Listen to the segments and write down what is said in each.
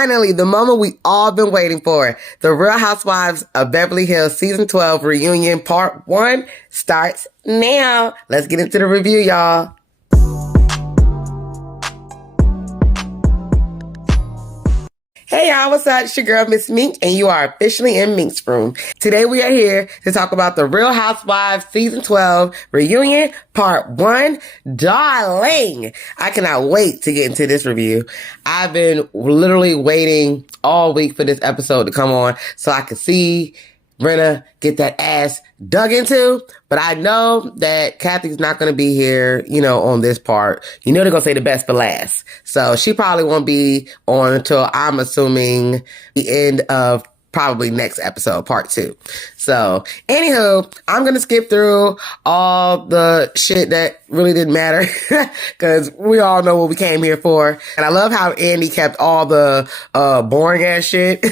Finally, the moment we all been waiting for. The Real Housewives of Beverly Hills Season 12 Reunion Part 1 starts now. Let's get into the review, y'all. Hey y'all, what's up? It's your girl, Miss Mink, and you are officially in Mink's room. Today we are here to talk about the Real Housewives Season 12 Reunion Part 1. Darling, I cannot wait to get into this review. I've been literally waiting all week for this episode to come on so I could see Rinna get that ass dug into, but I know that Kathy's not going to be here, on this part. They're going to say the best for last. So she probably won't be on until, I'm assuming, the end of probably next episode, part 2. So, anywho, I'm going to skip through all the shit that really didn't matter because we all know what we came here for. And I love how Andy kept all the boring ass shit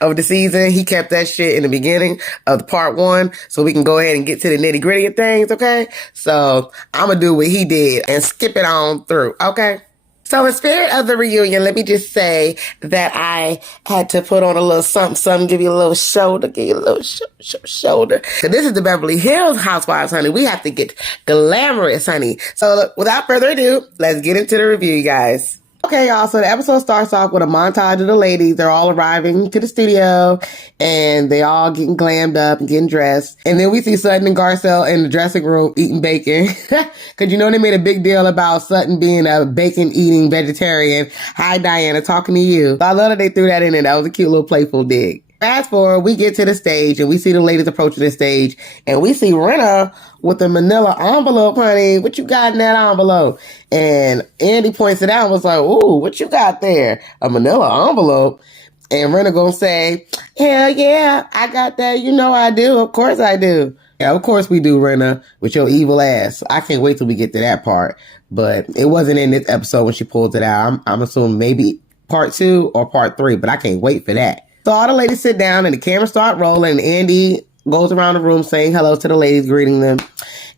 of the season. He kept that shit in the beginning of the part 1 so we can go ahead and get to the nitty gritty of things, okay? So, I'm going to do what he did and skip it on through, okay? So in spirit of the reunion, let me just say that I had to put on a little something, give you a little shoulder, give you a little shoulder. So this is the Beverly Hills Housewives, honey. We have to get glamorous, honey. So look, without further ado, let's get into the review, you guys. Okay, y'all, so the episode starts off with a montage of the ladies. They're all arriving to the studio, and they all getting glammed up and getting dressed. And then we see Sutton and Garcelle in the dressing room eating bacon. Because they made a big deal about Sutton being a bacon-eating vegetarian. Hi, Diana, talking to you. So I love that they threw that in there. That was a cute little playful dig. Fast forward, we get to the stage, and we see the ladies approaching the stage, and we see Rinna with a manila envelope, honey. What you got in that envelope? And Andy points it out and was like, ooh, what you got there? A manila envelope? And Rinna gonna say, hell yeah, I got that. I do. Of course I do. Yeah, of course we do, Rinna, with your evil ass. I can't wait till we get to that part. But it wasn't in this episode when she pulled it out. I'm assuming maybe part 2 or part 3, but I can't wait for that. So all the ladies sit down and the cameras start rolling, and Andy goes around the room saying hello to the ladies, greeting them.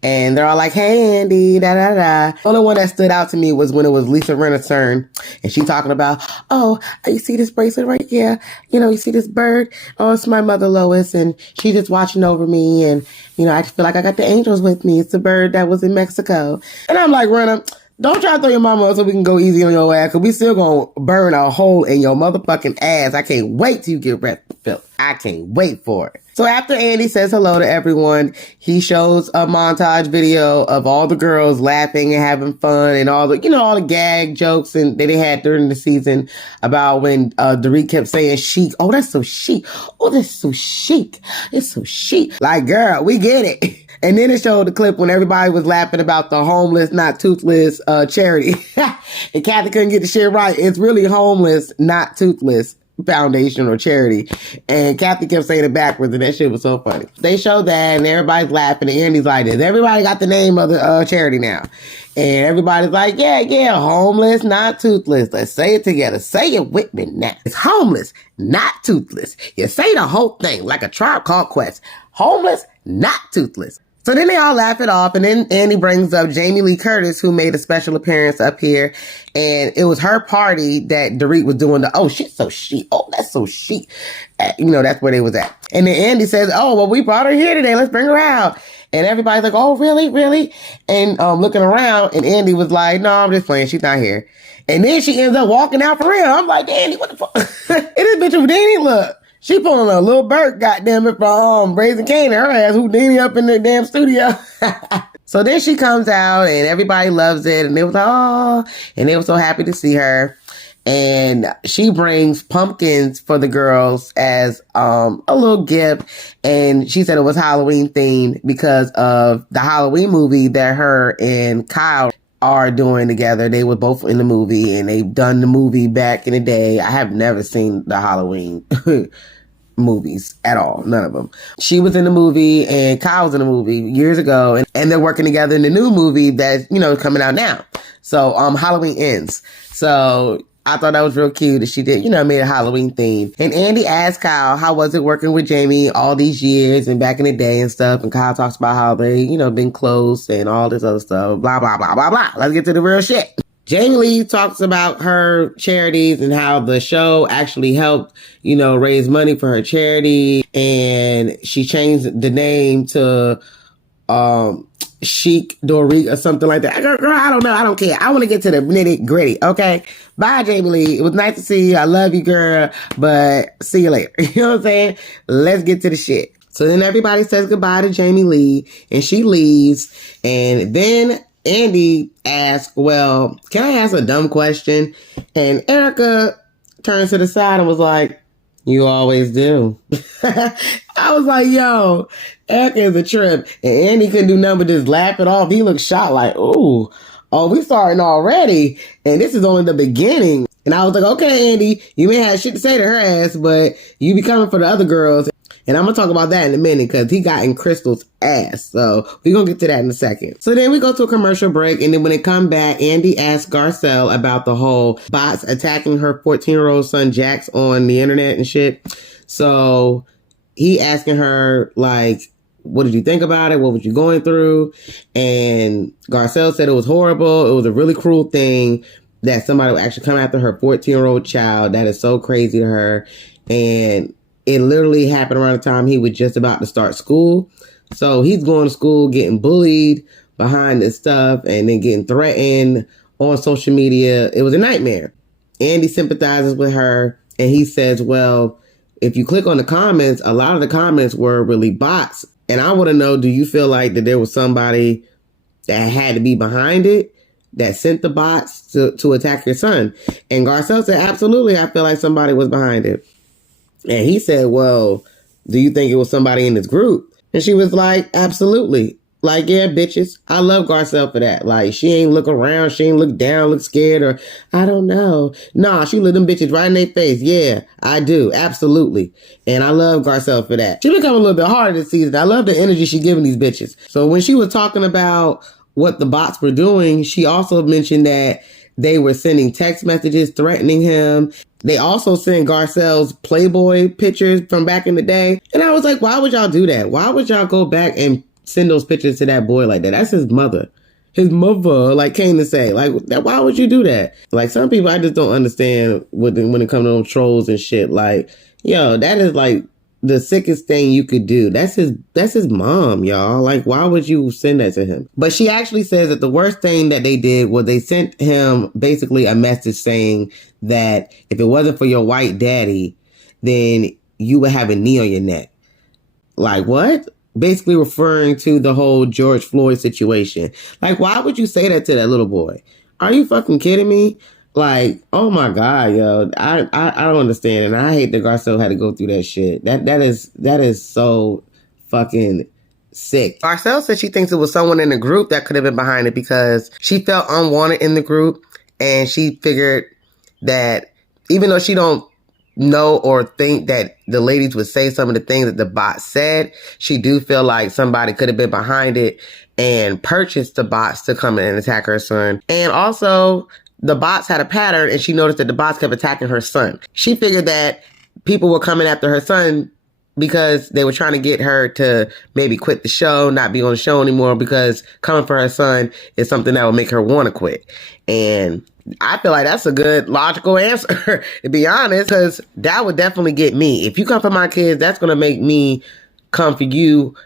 And they're all like, hey, Andy, da-da-da. The only one that stood out to me was when it was Lisa Rinna's turn. And she talking about, oh, you see this bracelet right here? You see this bird? Oh, it's my mother, Lois, and she's just watching over me. And, I just feel like I got the angels with me. It's the bird that was in Mexico. And I'm like, Rinna, don't try to throw your mama up so we can go easy on your ass, because we still going to burn a hole in your motherfucking ass. I can't wait till you get breath filled. I can't wait for it. So after Andy says hello to everyone, he shows a montage video of all the girls laughing and having fun and all the, all the gag jokes that they had during the season about when Dorit kept saying chic. Oh, that's so chic. Oh, that's so chic. It's so chic. Like, girl, we get it. And then it showed the clip when everybody was laughing about the homeless, not toothless charity. And Kathy couldn't get the shit right. It's really homeless, not toothless foundation or charity. And Kathy kept saying it backwards, and that shit was so funny. They showed that, and everybody's laughing, and Andy's like this. Everybody got the name of the charity now. And everybody's like, yeah, homeless, not toothless. Let's say it together. Say it with me now. It's homeless, not toothless. You say the whole thing like a Tribe Called Quest. Homeless, not toothless. So then they all laugh it off, and then Andy brings up Jamie Lee Curtis, who made a special appearance up here, and it was her party that Dorit was doing oh, she's so chic. Oh, that's so chic. That's where they was at. And then Andy says, oh, well, we brought her here today. Let's bring her out. And everybody's like, oh, really? And looking around, and Andy was like, no, I'm just playing. She's not here. And then she ends up walking out for real. I'm like, Andy, what the fuck? And this bitch Houdini, look. She pulling a little Burt, goddamn it, from Raising Cane, her ass Houdini up in the damn studio. So then she comes out, and everybody loves it, and they was like, oh, and they were so happy to see her. And she brings pumpkins for the girls as a little gift, and she said it was Halloween themed because of the Halloween movie that her and Kyle are doing together. They were both in the movie, and they've done the movie back in the day. I have never seen the Halloween movies at all. None of them. She was in the movie, and Kyle was in the movie years ago, and they're working together in the new movie that's, coming out now. So, Halloween Ends. So, I thought that was real cute that she did, made a Halloween theme. And Andy asked Kyle, how was it working with Jamie all these years and back in the day and stuff? And Kyle talks about how they, been close and all this other stuff. Blah, blah, blah, blah, blah. Let's get to the real shit. Jamie Lee talks about her charities and how the show actually helped, raise money for her charity. And she changed the name to Chic Dorit or something like that. Girl, I don't know. I don't care. I want to get to the nitty gritty. Okay. Bye, Jamie Lee. It was nice to see you. I love you, girl. But see you later. You know what I'm saying? Let's get to the shit. So then everybody says goodbye to Jamie Lee and she leaves. And then Andy asks, well, can I ask a dumb question? And Erica turns to the side and was like, you always do. I was like, yo, Erica is a trip. And Andy couldn't do nothing but just laugh it off. He looked shocked like, ooh, we starting already. And this is only the beginning. And I was like, okay, Andy, you may have shit to say to her ass, but you be coming for the other girls. And I'm going to talk about that in a minute because he got in Crystal's ass. So we're going to get to that in a second. So then we go to a commercial break. And then when it come back, Andy asks Garcelle about the whole bots attacking her 14-year-old son, Jax, on the internet and shit. So he asking her, like, what did you think about it? What was you going through? And Garcelle said it was horrible. It was a really cruel thing that somebody would actually come after her 14-year-old child. That is so crazy to her. And it literally happened around the time he was just about to start school. So he's going to school, getting bullied behind this stuff, and then getting threatened on social media. It was a nightmare. Andy sympathizes with her, and he says, well, if you click on the comments, a lot of the comments were really bots. And I want to know, do you feel like that there was somebody that had to be behind it, that sent the bots to attack your son? And Garcelle said, absolutely, I feel like somebody was behind it. And he said, well, do you think it was somebody in this group? And she was like, absolutely. Like, yeah, bitches. I love Garcelle for that. Like, she ain't look around. She ain't look down, look scared, or I don't know. Nah, she looked them bitches right in their face. Yeah, I do. Absolutely. And I love Garcelle for that. She become a little bit harder this season. I love the energy she giving these bitches. So when she was talking about what the bots were doing, she also mentioned that they were sending text messages threatening him. They also sent Garcelle's Playboy pictures from back in the day. And I was like, why would y'all do that? Why would y'all go back and send those pictures to that boy like that? That's his mother. His mother, like came to say. Like, why would you do that? Like, some people I just don't understand when it comes to those trolls and shit. Like, yo, that is like the sickest thing you could do. That's his mom, y'all. Like, why would you send that to him? But she actually says that the worst thing that they did was they sent him basically a message saying that if it wasn't for your white daddy, then you would have a knee on your neck. Like, what? Basically referring to the whole George Floyd situation. Like, why would you say that to that little boy? Are you fucking kidding me? Like, oh my God, yo, I don't understand, and I hate that Garcelle had to go through that shit. That is so fucking sick. Garcelle said she thinks it was someone in the group that could have been behind it because she felt unwanted in the group, and she figured that even though she don't know or think that the ladies would say some of the things that the bot said, she do feel like somebody could have been behind it and purchased the bots to come in and attack her son. And also, the bots had a pattern, and she noticed that the bots kept attacking her son. She figured that people were coming after her son because they were trying to get her to maybe quit the show, not be on the show anymore, because coming for her son is something that would make her want to quit. And I feel like that's a good logical answer, to be honest, because that would definitely get me. If you come for my kids, that's going to make me come for you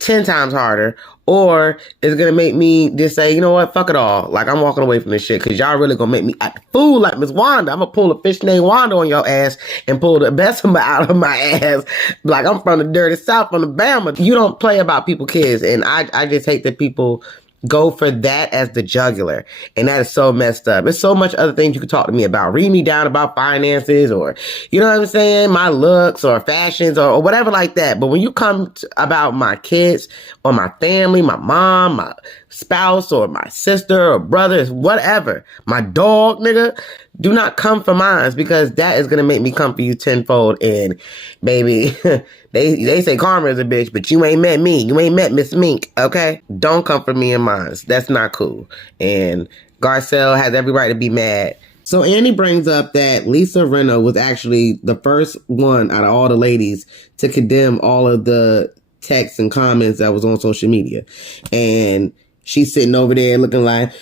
10 times harder. Or it's going to make me just say, you know what, fuck it all. Like, I'm walking away from this shit because y'all really going to make me act a fool like Miss Wanda. I'm going to pull a fish named Wanda on your ass and pull the best of my out of my ass. Like, I'm from the dirty South, from Alabama. You don't play about people's kids. And I just hate that people go for that as the jugular. And that is so messed up. There's so much other things you could talk to me about. Read me down about finances, or, you know what I'm saying, my looks or fashions or whatever like that. But when you come about my kids or my family, my mom, my spouse or my sister or brothers, whatever, my dog, nigga, do not come for mine, because that is going to make me come for you tenfold. And baby, they say karma is a bitch, but you ain't met me. You ain't met Miss Mink, okay? Don't come for me and mine. That's not cool. And Garcelle has every right to be mad. So Annie brings up that Lisa Rinna was actually the first one out of all the ladies to condemn all of the texts and comments that was on social media. And She's sitting over there looking like,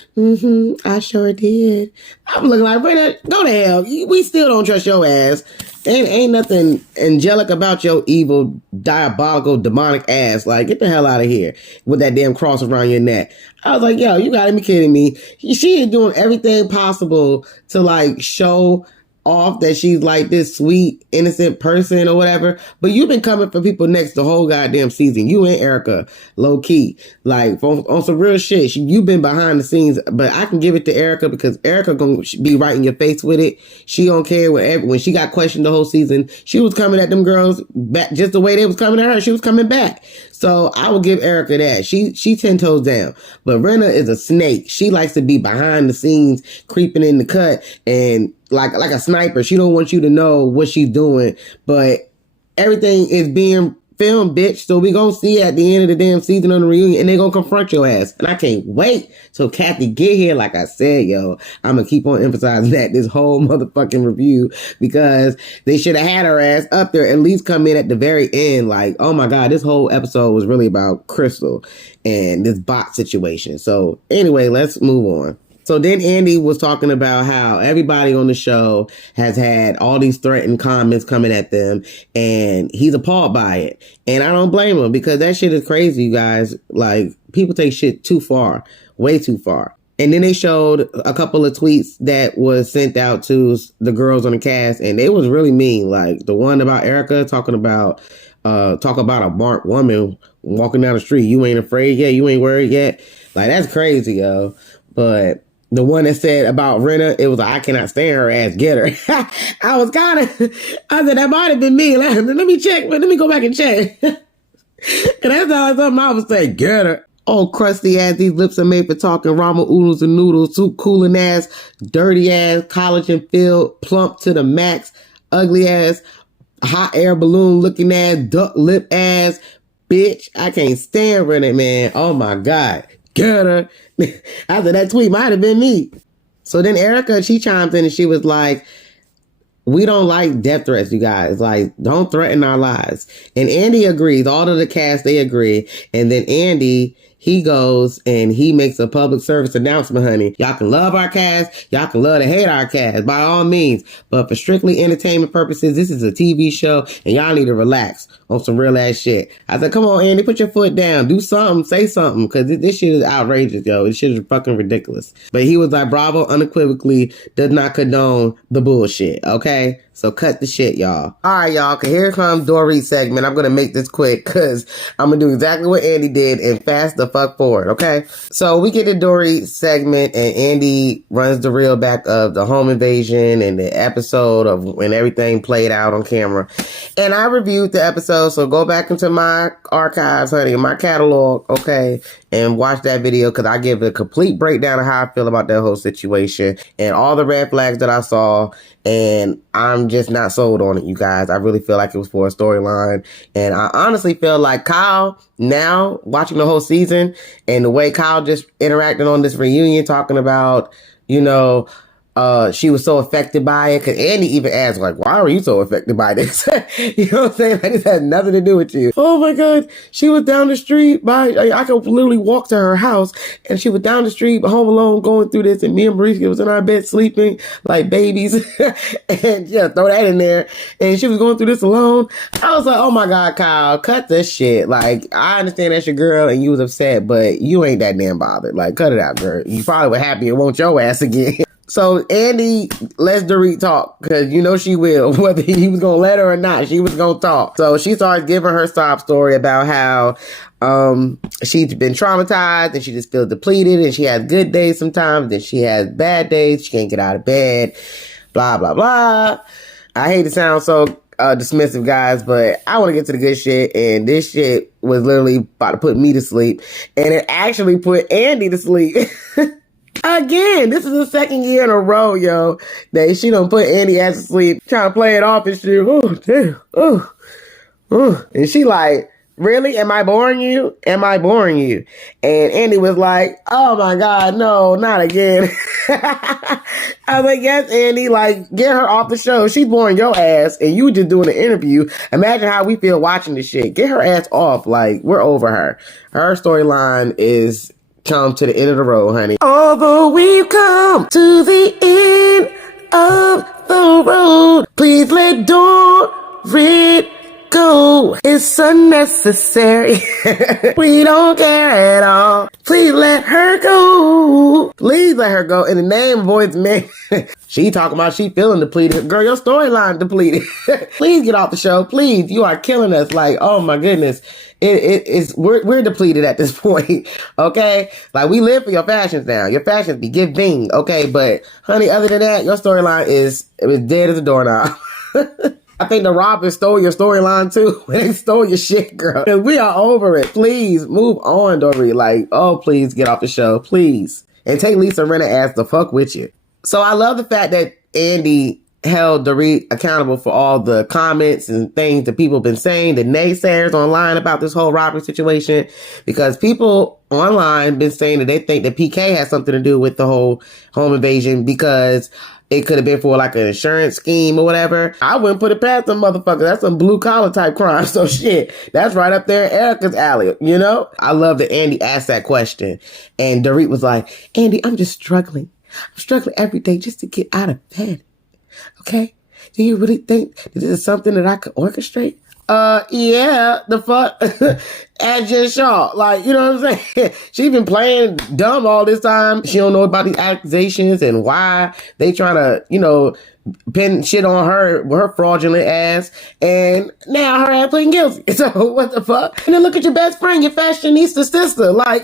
I sure did. I'm looking like, Rinna, go to hell. We still don't trust your ass. Ain't nothing angelic about your evil, diabolical, demonic ass. Like, get the hell out of here with that damn cross around your neck. I was like, yo, you gotta be kidding me. She is doing everything possible to like show off that she's like this sweet, innocent person or whatever. But you've been coming for people next the whole goddamn season. You and Erica, low key. Like, on some real shit. You've been behind the scenes, but I can give it to Erica because Erica gonna be right in your face with it. She don't care when she got questioned the whole season. She was coming at them girls back just the way they was coming at her. She was coming back. So I will give Erica that. She 10 toes down. But Rinna is a snake. She likes to be behind the scenes, creeping in the cut and like a sniper. She don't want you to know what she's doing, but everything is being filmed, bitch. So we gonna see at the end of the damn season on the reunion, and they gonna confront your ass. And I can't wait till Kathy get here. Like I said, yo, I'm gonna keep on emphasizing that this whole motherfucking review, because they should have had her ass up there, at least come in at the very end. Like, oh my God, this whole episode was really about Crystal and this bot situation. So anyway, let's move on. So then Andy was talking about how everybody on the show has had all these threatened comments coming at them, and he's appalled by it. And I don't blame him, because that shit is crazy, you guys. Like, people take shit too far, way too far. And then they showed a couple of tweets that was sent out to the girls on the cast, and they was really mean. Like the one about Erica talk about a burnt woman walking down the street. You ain't afraid yet? You ain't worried yet? Like, that's crazy, yo. But the one that said about Rinna, it was like, I cannot stand her ass, get her. I said, that might have been me. Let me check, let me go back and check. And that's all something I would say, get her. Oh, crusty ass, these lips are made for talking, ramen oodles and noodles, soup cooling ass, dirty ass, collagen filled, plump to the max, ugly ass, hot air balloon looking ass, duck lip ass, bitch. I can't stand Rinna, man. Oh my God. Get her. After that tweet might have been me. So then Erica, she chimed in and she was like, we don't like death threats, you guys. Like, don't threaten our lives. And Andy agrees. All of the cast, they agree. And then Andy, he goes and he makes a public service announcement, honey. Y'all can love our cast. Y'all can love to hate our cast, by all means. But for strictly entertainment purposes, this is a TV show, and y'all need to relax on some real ass shit. I said, come on, Andy, put your foot down. Do something. Say something. Because this shit is outrageous, yo. This shit is fucking ridiculous. But he was like, Bravo unequivocally does not condone the bullshit, okay? So cut the shit, y'all. All right, y'all. Cause here comes Dorit segment. I'm going to make this quick because I'm going to do exactly what Andy did and fast the fuck forward, okay? So we get the Dorit segment, and Andy runs the reel back of the home invasion and the episode of when everything played out on camera. And I reviewed the episode, so go back into my archives, honey, my catalog, okay, and watch that video, because I give a complete breakdown of how I feel about that whole situation and all the red flags that I saw. And I'm just not sold on it, you guys. I really feel like it was for a storyline. And I honestly feel like Kyle, now watching the whole season and the way Kyle just interacted on this reunion, talking about, you know, she was so affected by it. Cause Andy even asked, like, why were you so affected by this? You know what I'm saying? Like, this had nothing to do with you. Oh my God. She was down the street I could literally walk to her house, and she was down the street, home alone, going through this. And me and Maurice was in our bed sleeping like babies. And yeah, throw that in there. And she was going through this alone. I was like, oh my God, Kyle, cut this shit. Like, I understand that's your girl and you was upset, but you ain't that damn bothered. Like, cut it out, girl. You probably were happy and want your ass again. So Andy lets Dorit talk, because you know she will. Whether he was going to let her or not, she was going to talk. So she starts giving her sob story about how she's been traumatized and she just feels depleted, and she has good days sometimes, then she has bad days. She can't get out of bed, blah, blah, blah. I hate to sound so dismissive, guys, but I want to get to the good shit. And this shit was literally about to put me to sleep. And it actually put Andy to sleep. Again, this is the second year in a row, yo, that she done put Andy ass to sleep, trying to play it off and shit. Oh, damn. Oh. And she like, really? Am I boring you? Am I boring you? And Andy was like, oh my God, no, not again. I was like, yes, Andy, like, get her off the show. She's boring your ass, and you just doing an interview. Imagine how we feel watching this shit. Get her ass off. Like, we're over her. Her storyline is come to the end of the road, honey. Although we've come to the end of the road, please let Dorit go. It's unnecessary. We don't care at all. Please let her go. Please let her go. In the name of boys and men. She talking about she feeling depleted. Girl, your storyline depleted. Please get off the show. Please. You are killing us. Like, oh my goodness. We're depleted at this point. Okay? Like, we live for your fashions now. Your fashions be giving. Okay? But honey, other than that, your storyline is dead as a doorknob. I think the robbers stole your storyline too. They stole your shit, girl. We are over it. Please move on, Dorit. Like, oh, please get off the show. Please. And take Lisa Rinna as the fuck with you. So I love the fact that Andy held Dorit accountable for all the comments and things that people have been saying, the naysayers online about this whole robbery situation, because people online been saying that they think that PK has something to do with the whole home invasion because it could have been for like an insurance scheme or whatever. I wouldn't put it past them motherfuckers. That's some blue collar type crime. So shit, that's right up there in Erica's alley, you know? I love that Andy asked that question. And Dorit was like, Andy, I'm just struggling. I'm struggling every day just to get out of bed. Okay? Do you really think that this is something that I could orchestrate? Yeah, the fuck? As just Shaw. Like, you know what I'm saying? She been playing dumb all this time. She don't know about these accusations and why they trying to, you know, pin shit on her with her fraudulent ass. And now her ass pleading guilty. So what the fuck? And then look at your best friend, your fashionista sister. Like,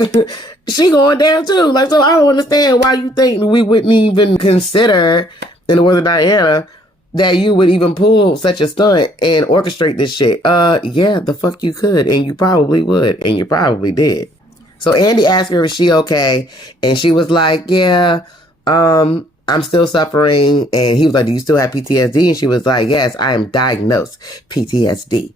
she going down too. Like, so I don't understand why you think we wouldn't even consider, in the words of Diana, that you would even pull such a stunt and orchestrate this shit. Yeah, the fuck you could. And you probably would. And you probably did. So Andy asked her, is she okay? And she was like, yeah, I'm still suffering. And he was like, do you still have PTSD? And she was like, yes, I am diagnosed PTSD.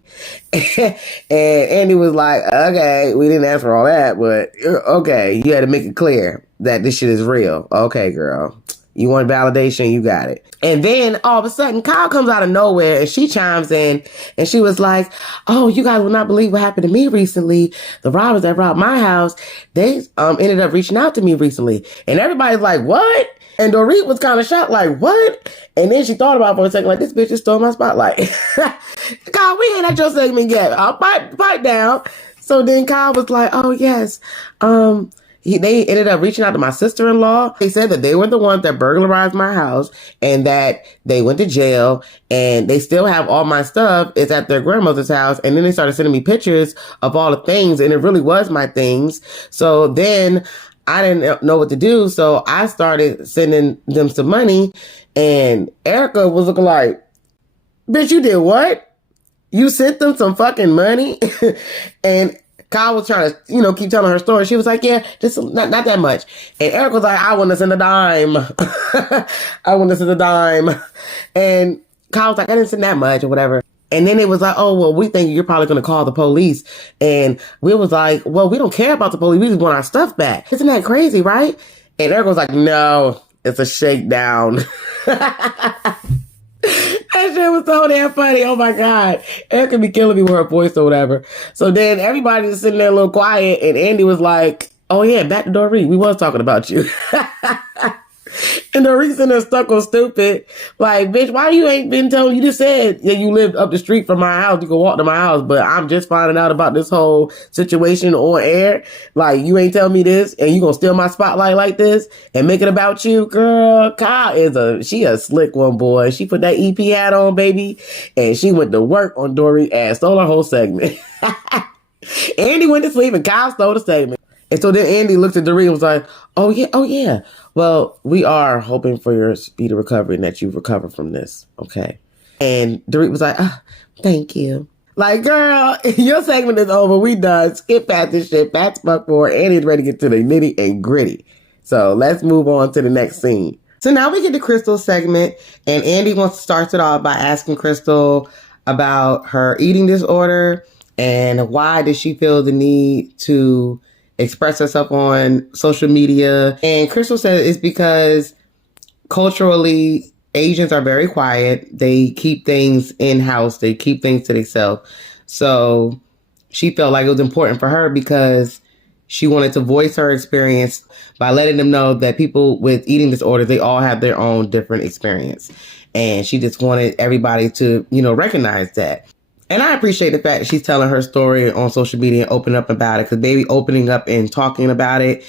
And Andy was like, okay, we didn't ask for all that, but okay, you had to make it clear that this shit is real. Okay, girl. You want validation? You got it. And then all of a sudden, Kyle comes out of nowhere and she chimes in and she was like, oh, you guys will not believe what happened to me recently. The robbers that robbed my house, they ended up reaching out to me recently. And everybody's like, what? And Dorit was kind of shocked, like, what? And then she thought about it for a second, like, this bitch just stole my spotlight. Kyle, we ain't at your segment yet. I'll pipe down. So then Kyle was like, oh, yes. They ended up reaching out to my sister-in-law. They said that they were the ones that burglarized my house and that they went to jail and they still have all my stuff. It's at their grandmother's house. And then they started sending me pictures of all the things and it really was my things. So then I didn't know what to do. So I started sending them some money and Erica was looking like, bitch, you did what? You sent them some fucking money? And Kyle was trying to, you know, keep telling her story. She was like, yeah, just not that much. And Eric was like, I want to send a dime. I want to send a dime. And Kyle was like, I didn't send that much or whatever. And then it was like, oh, well, we think you're probably going to call the police. And we was like, well, we don't care about the police. We just want our stuff back. Isn't that crazy, right? And Eric was like, no, it's a shakedown. That shit was so damn funny. Oh my God. Erica be killing me with her voice or whatever. So then everybody was sitting there a little quiet and Andy was like, oh yeah, back to Dorit. We was talking about you. And Dorit's sitting there stuck on stupid. Like, bitch, why you ain't been telling? You just said yeah, you lived up the street from my house. You can walk to my house. But I'm just finding out about this whole situation on air. Like, you ain't telling me this and you gonna steal my spotlight like this and make it about you? Girl, Kyle she a slick one, boy. She put that EP hat on, baby. And she went to work on Dorit and stole her whole segment. Andy went to sleep and Kyle stole the segment. And so then Andy looked at Dorit and was like, oh yeah. Well, we are hoping for your speedy recovery and that you recover from this. Okay. And Dorit was like, thank you. Like, girl, your segment is over. We done. Skip past this shit. Back to fuck forward. Andy's ready to get to the nitty and gritty. So let's move on to the next scene. So now we get to Crystal's segment and Andy wants to start it off by asking Crystal about her eating disorder and why does she feel the need to express herself on social media. And Crystal said it's because culturally, Asians are very quiet. They keep things in-house. They keep things to themselves. So she felt like it was important for her because She wanted to voice her experience by letting them know that people with eating disorders, they all have their own different experience. And she just wanted everybody to, recognize that. And I appreciate the fact that she's telling her story on social media and opening up about it, because baby, opening up and talking about it,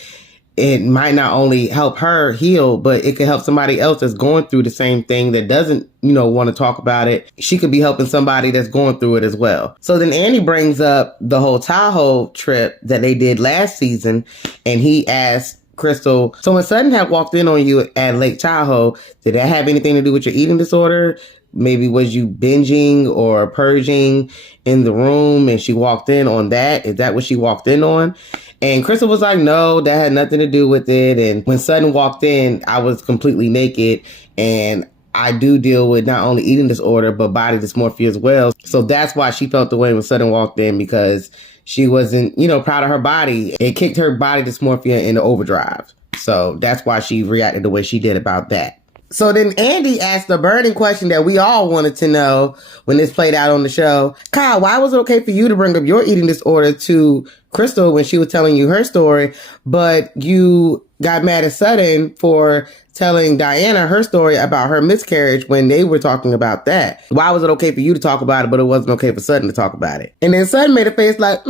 it might not only help her heal, but it could help somebody else that's going through the same thing that doesn't, want to talk about it. She could be helping somebody that's going through it as well. So then Andy brings up the whole Tahoe trip that they did last season, and he asked Crystal, so when Sutton had walked in on you at Lake Tahoe, did that have anything to do with your eating disorder? Maybe was you binging or purging in the room and she walked in on that? Is that what she walked in on? And Crystal was like, no, that had nothing to do with it. And when Sutton walked in, I was completely naked. And I do deal with not only eating disorder, but body dysmorphia as well. So that's why she felt the way when Sutton walked in, because she wasn't, proud of her body. It kicked her body dysmorphia into overdrive. So that's why she reacted the way she did about that. So then Andy asked the burning question that we all wanted to know when this played out on the show. Kyle, why was it okay for you to bring up your eating disorder to Crystal when she was telling you her story, but you got mad at Sutton for telling Diana her story about her miscarriage when they were talking about that? Why was it okay for you to talk about it, but it wasn't okay for Sutton to talk about it? And then Sutton made a face like,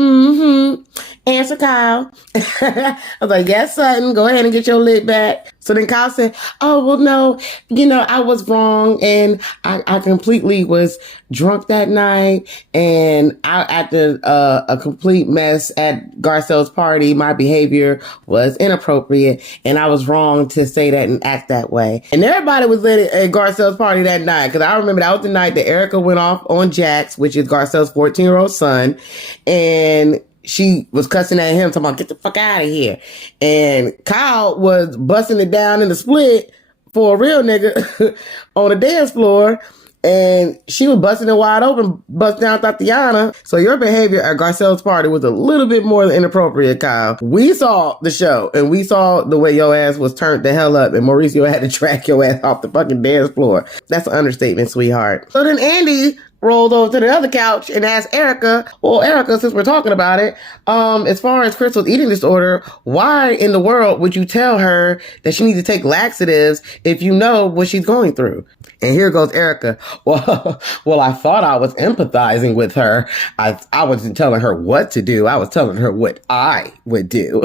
answer Kyle. I was like, yes, Sutton, go ahead and get your lick back. So then Kyle said, oh, well, no, I was wrong. And I completely was drunk that night. And I acted a complete mess at Garcelle's party. My behavior was inappropriate. And I was wrong to say that and act that way. And everybody was lit at Garcelle's party that night. Because I remember that was the night that Erica went off on Jax, which is Garcelle's 14-year-old son. And she was cussing at him, talking about, get the fuck out of here. And Kyle was busting it down in the split for a real nigga on the dance floor. And she was busting it wide open, busting down Tatiana. So your behavior at Garcelle's party was a little bit more inappropriate, Kyle. We saw the show, and we saw the way your ass was turned the hell up, and Mauricio had to track your ass off the fucking dance floor. That's an understatement, sweetheart. So then Andy rolled over to the other couch and asked Erica, well, Erica, since we're talking about it, as far as Crystal's eating disorder, why in the world would you tell her that she needs to take laxatives if you know what she's going through? And here goes Erica. Well, I thought I was empathizing with her. I wasn't telling her what to do. I was telling her what I would do.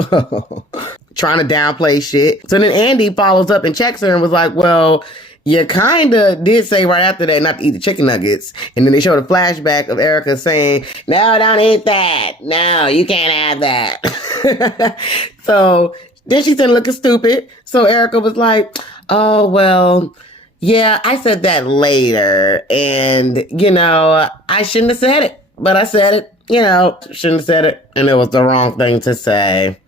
Trying to downplay shit. So then Andy follows up and checks her and was like, well, you kind of did say right after that not to eat the chicken nuggets. And then they showed a flashback of Erica saying, no, don't eat that. No, you can't have that. So then she said looking stupid. So Erica was like, oh, well, yeah, I said that later. And, I shouldn't have said it. But I said it, shouldn't have said it. And it was the wrong thing to say.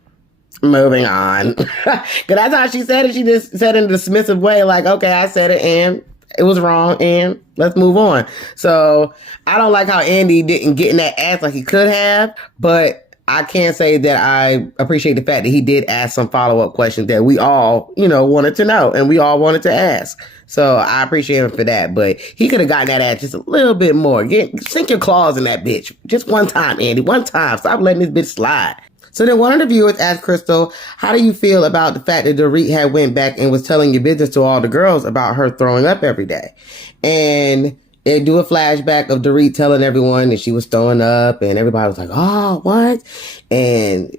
Moving on. Because that's how she said it. She just said it in a dismissive way, like, okay, I said it and it was wrong and let's move on. So I don't like how Andy didn't get in that ass like he could have, but I can say that I appreciate the fact that he did ask some follow-up questions that we all, wanted to know and we all wanted to ask. So I appreciate him for that, but he could have gotten that ass just a little bit more. Sink your claws in that bitch. Just one time, Andy. One time. Stop letting this bitch slide. So then one of the viewers asked Crystal, how do you feel about the fact that Dorit had went back and was telling your business to all the girls about her throwing up every day? And they do a flashback of Dorit telling everyone that she was throwing up, and everybody was like, oh, what? And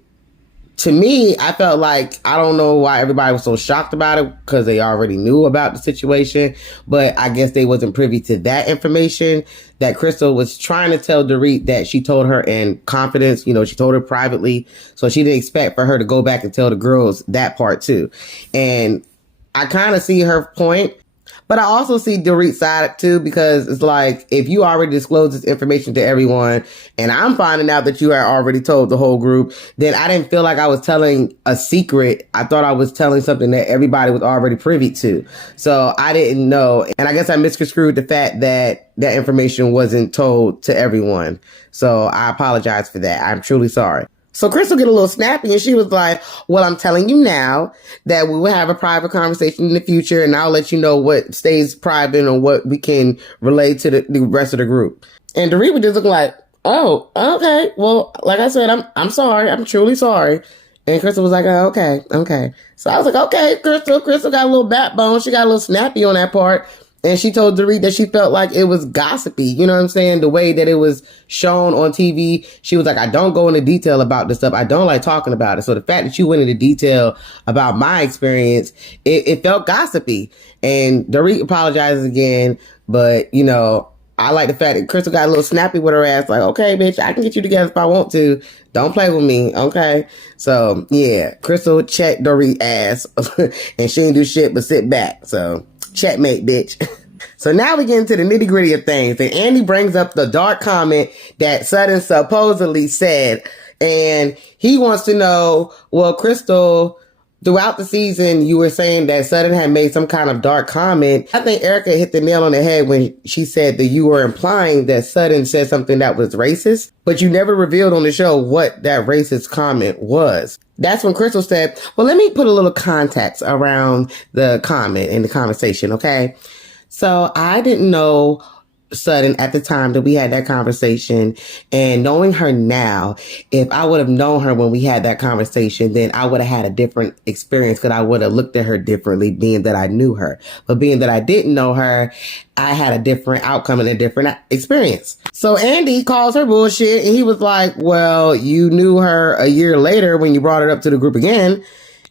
to me, I felt like, I don't know why everybody was so shocked about it, because they already knew about the situation, but I guess they wasn't privy to that information, that Crystal was trying to tell Dorit that she told her in confidence, she told her privately, so she didn't expect for her to go back and tell the girls that part too. And I kind of see her point, but I also see Dorit's side too, because it's like, if you already disclosed this information to everyone and I'm finding out that you had already told the whole group, then I didn't feel like I was telling a secret. I thought I was telling something that everybody was already privy to. So I didn't know. And I guess I misconstrued the fact that that information wasn't told to everyone. So I apologize for that. I'm truly sorry. So Crystal get a little snappy and she was like, well, I'm telling you now that we will have a private conversation in the future and I'll let you know what stays private and what we can relate to the rest of the group. And Dorit was just looking like, oh, okay. Well, like I said, I'm sorry. I'm truly sorry. And Crystal was like, oh, okay. So I was like, okay, Crystal got a little backbone. She got a little snappy on that part. And she told Dorit that she felt like it was gossipy. You know what I'm saying? The way that it was shown on TV. She was like, I don't go into detail about this stuff. I don't like talking about it. So the fact that you went into detail about my experience, it felt gossipy. And Dorit apologizes again. But, you know, I like the fact that Crystal got a little snappy with her ass. Like, okay, bitch, I can get you together if I want to. Don't play with me, okay? So, yeah, Crystal checked Dorit ass. And she didn't do shit but sit back. So, checkmate, bitch. So now we get into the nitty gritty of things. And Andy brings up the dark comment that Sutton supposedly said. And he wants to know, well, Crystal, throughout the season, you were saying that Sutton had made some kind of dark comment. I think Erica hit the nail on the head when she said that you were implying that Sutton said something that was racist, but you never revealed on the show what that racist comment was. That's when Crystal said, well, let me put a little context around the comment and the conversation, okay? So I didn't know Sutton at the time that we had that conversation, and knowing her now, if I would have known her when we had that conversation, then I would have had a different experience because I would have looked at her differently, being that I knew her. But being that I didn't know her, I had a different outcome and a different experience. So Andy calls her bullshit, and he was like, well, you knew her a year later when you brought it up to the group again.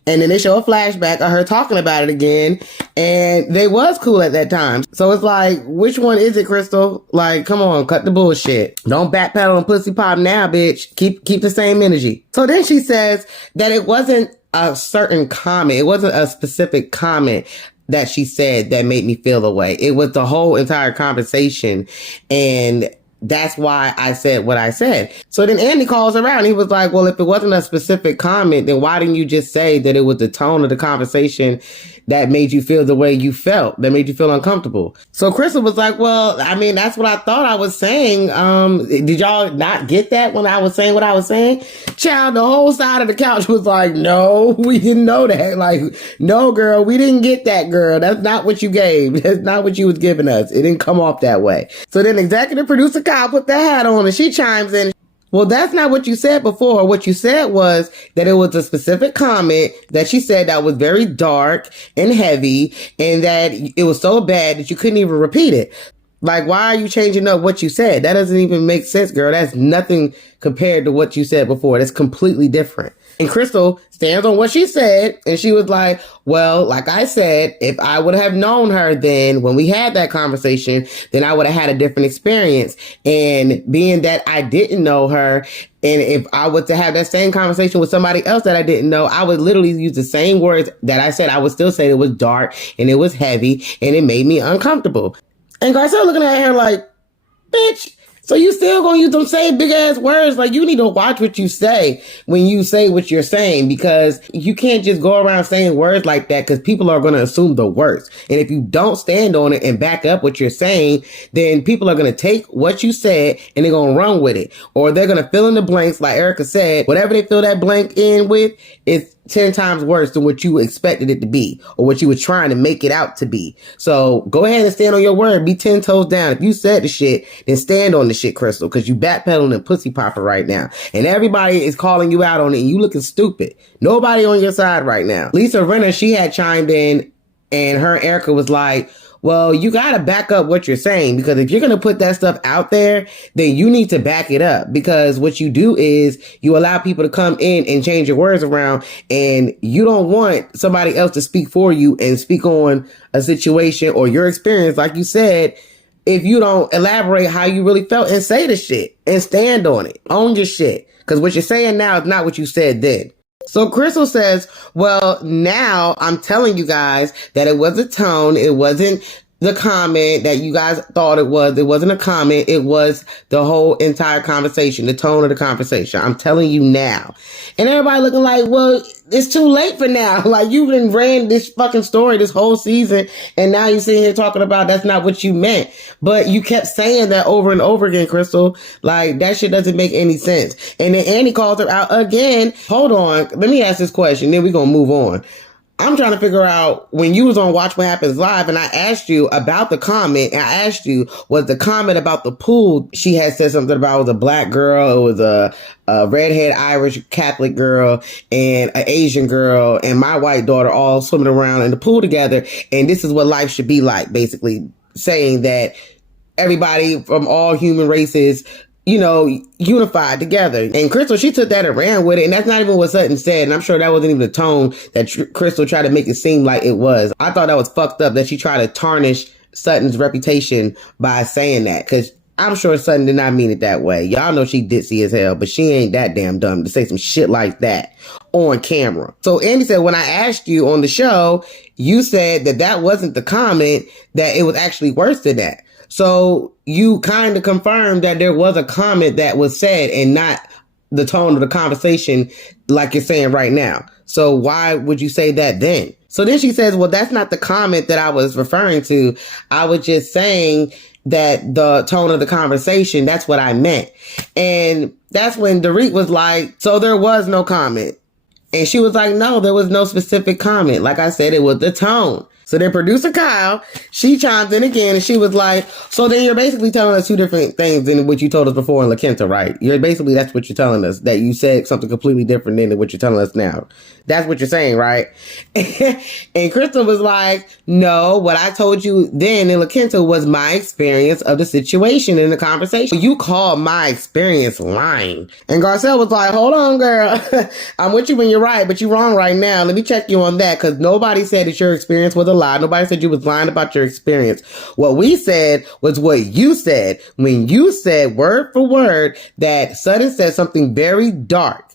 And then they show a flashback of her talking about it again. And they was cool at that time. So it's like, which one is it, Crystal? Like, come on, cut the bullshit. Don't backpedal and pussy pop now, bitch. Keep the same energy. So then she says that it wasn't a certain comment. It wasn't a specific comment that she said that made me feel the way. It was the whole entire conversation. And that's why I said what I said. So then Andy calls around. He was like, well, if it wasn't a specific comment, then why didn't you just say that it was the tone of the conversation that made you feel the way you felt, that made you feel uncomfortable? So Crystal was like, well, I mean, that's what I thought I was saying. Did y'all not get that when I was saying what I was saying? Child, the whole side of the couch was like, no, we didn't know that. Like, no, girl, we didn't get that, girl. That's not what you gave. That's not what you was giving us. It didn't come off that way. So then executive producer Kyle put that hat on and she chimes in. Well, that's not what you said before. What you said was that it was a specific comment that she said that was very dark and heavy and that it was so bad that you couldn't even repeat it. Like, why are you changing up what you said? That doesn't even make sense, girl. That's nothing compared to what you said before. That's completely different. And Crystal stands on what she said. And she was like, well, like I said, if I would have known her then when we had that conversation, then I would have had a different experience. And being that I didn't know her, and if I was to have that same conversation with somebody else that I didn't know, I would literally use the same words that I said. I would still say it was dark and it was heavy and it made me uncomfortable. And Garcelle looking at her like, bitch, so you still gonna use them same big ass words? Like, you need to watch what you say when you say what you're saying, because you can't just go around saying words like that because people are gonna assume the worst. And if you don't stand on it and back up what you're saying, then people are gonna take what you said and they're gonna run with it. Or they're gonna fill in the blanks, like Erica said. Whatever they fill that blank in with is 10 times worse than what you expected it to be or what you were trying to make it out to be. So go ahead and stand on your word. Be 10 toes down. If you said the shit, then stand on the shit, Crystal, because you backpedaling and pussy popper right now. And everybody is calling you out on it and you looking stupid. Nobody on your side right now. Lisa Rinna, she had chimed in and her Erica was like, well, you got to back up what you're saying, because if you're going to put that stuff out there, then you need to back it up, because what you do is you allow people to come in and change your words around, and you don't want somebody else to speak for you and speak on a situation or your experience, like you said, if you don't elaborate how you really felt and say the shit and stand on it. Own your shit, because what you're saying now is not what you said then. So Crystal says, well, now I'm telling you guys that it was a tone. It wasn't the comment that you guys thought it was. It wasn't a comment. It was the whole entire conversation, the tone of the conversation. I'm telling you now. And everybody looking like, well, it's too late for now. Like, you've been ran this fucking story this whole season, and now you're sitting here talking about that's not what you meant. But you kept saying that over and over again, Crystal. Like, that shit doesn't make any sense. And then Andy calls her out again. Hold on. Let me ask this question, then we're going to move on. I'm trying to figure out when you was on Watch What Happens Live and I asked you about the comment, and I asked you, was the comment about the pool, she had said something about it was a black girl, it was a redhead Irish Catholic girl and an Asian girl and my white daughter all swimming around in the pool together, and this is what life should be like, basically saying that everybody from all human races, you know, unified together. And Crystal, she took that and ran with it. And that's not even what Sutton said. And I'm sure that wasn't even the tone that Crystal tried to make it seem like it was. I thought that was fucked up that she tried to tarnish Sutton's reputation by saying that. Because I'm sure Sutton did not mean it that way. Y'all know she ditzy as hell, but she ain't that damn dumb to say some shit like that on camera. So Andy said, when I asked you on the show, you said that that wasn't the comment, that it was actually worse than that. So you kind of confirmed that there was a comment that was said and not the tone of the conversation like you're saying right now. So why would you say that then? So then she says, well, that's not the comment that I was referring to. I was just saying that the tone of the conversation, that's what I meant. And that's when Dorit was like, so there was no comment. And she was like, no, there was no specific comment. Like I said, it was the tone. So then producer Kyle, she chimed in again and she was like, so then you're basically telling us two different things than what you told us before in La Quinta, right? You're basically, that's what you're telling us, that you said something completely different than what you're telling us now. That's what you're saying, right? And Crystal was like, no, what I told you then in La Quinta was my experience of the situation in the conversation. You called my experience lying. And Garcelle was like, hold on, girl. I'm with you when you're right, but you're wrong right now. Let me check you on that, because nobody said that your experience was a lie. Nobody said you was lying about your experience. What we said was what you said when you said word for word that Sutton said something very dark.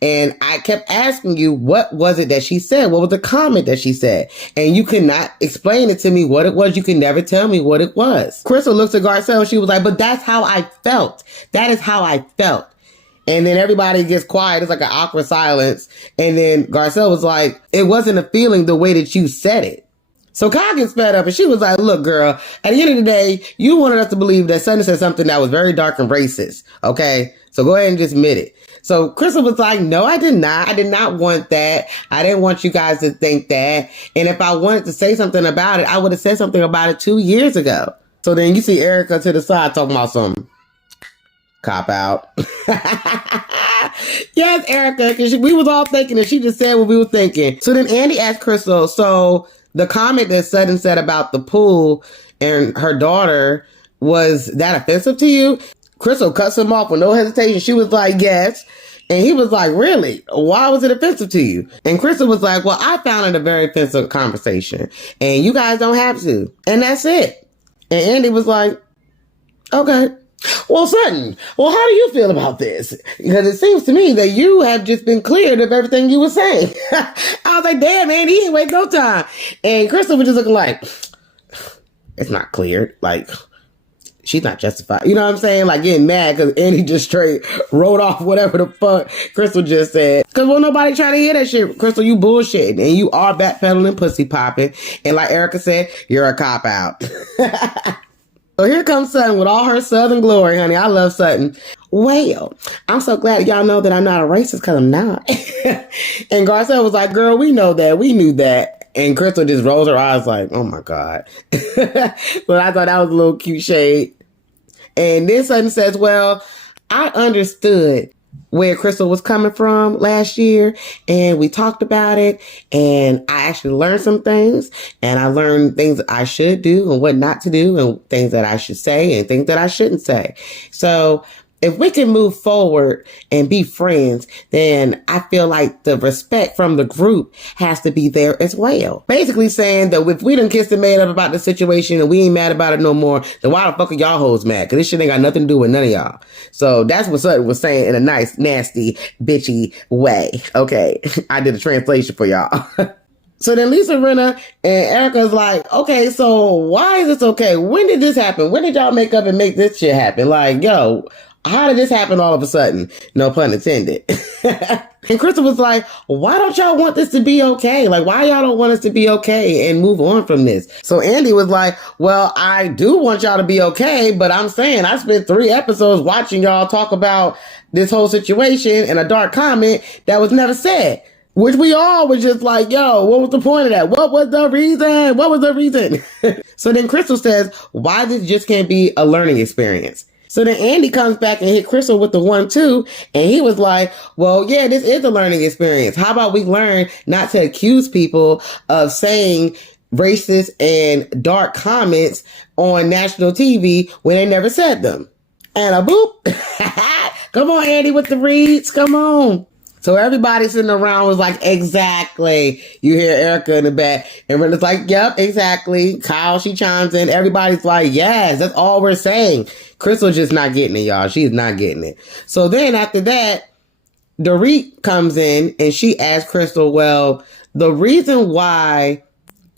And I kept asking you, what was it that she said? What was the comment that she said? And you could not explain it to me what it was. You could never tell me what it was. Crystal looks at Garcelle and she was like, but that's how I felt. That is how I felt. And then everybody gets quiet. It's like an awkward silence. And then Garcelle was like, it wasn't a feeling the way that you said it. So Kyle gets fed up and she was like, look, girl, at the end of the day, you wanted us to believe that Sutton said something that was very dark and racist. Okay? So go ahead and just admit it. So Crystal was like, no, I did not. I did not want that. I didn't want you guys to think that. And if I wanted to say something about it, I would have said something about it 2 years ago. So then you see Erica to the side talking about some cop out. Yes, Erica, because we was all thinking and she just said what we were thinking. So then Andy asked Crystal, so the comment that Sutton said about the pool and her daughter, was that offensive to you? Crystal cuts him off with no hesitation. She was like, yes. And he was like, really? Why was it offensive to you? And Crystal was like, well, I found it a very offensive conversation. And you guys don't have to. And that's it. And Andy was like, okay. Well, Sutton, well, how do you feel about this? Because it seems to me that you have just been cleared of everything you were saying. I was like, damn, Andy, he ain't wait no time. And Crystal was just looking like, it's not cleared. Like, she's not justified. You know what I'm saying? Like getting mad because Andy just straight wrote off whatever the fuck Crystal just said. Because well, nobody trying to hear that shit. Crystal, you bullshitting. And you are backpedaling, pussy popping. And like Erica said, you're a cop out. So here comes Sutton with all her Southern glory, honey. I love Sutton. Well, I'm so glad y'all know that I'm not a racist because I'm not. And Garcelle was like, girl, we know that. We knew that. And Crystal just rolls her eyes like, oh my God. But I thought that was a little cute shade. And then Sutton says, well, I understood where Crystal was coming from last year, and we talked about it, and I actually learned some things, and I learned things that I should do and what not to do, and things that I should say and things that I shouldn't say. So if we can move forward and be friends, then I feel like the respect from the group has to be there as well. Basically saying that if we done kissed and made up about the situation and we ain't mad about it no more, then why the fuck are y'all hoes mad? Because this shit ain't got nothing to do with none of y'all. So that's what Sutton was saying in a nice, nasty, bitchy way. Okay, I did a translation for y'all. So then Lisa Rinna and Erica's like, okay, so why is this okay? When did this happen? When did y'all make up and make this shit happen? Like, yo, how did this happen all of a sudden? No pun intended. And Crystal was like, why don't y'all want this to be okay? Like, why y'all don't want us to be okay and move on from this? So Andy was like, well, I do want y'all to be okay, but I'm saying I spent 3 episodes watching y'all talk about this whole situation and a dark comment that was never said. Which we all was just like, yo, what was the point of that? What was the reason? What was the reason? So then Crystal says, why this just can't be a learning experience? So then Andy comes back and hit Crystal with the 1-2. And he was like, well, yeah, this is a learning experience. How about we learn not to accuse people of saying racist and dark comments on national TV when they never said them? And a boop. Come on, Andy, with the reads. Come on. So everybody sitting around was like, exactly. You hear Erica in the back. And Rinna's like, yep, exactly. Kyle, she chimes in. Everybody's like, yes, that's all we're saying. Crystal's just not getting it, y'all. She's not getting it. So then after that, Dorit comes in and she asks Crystal, well, the reason why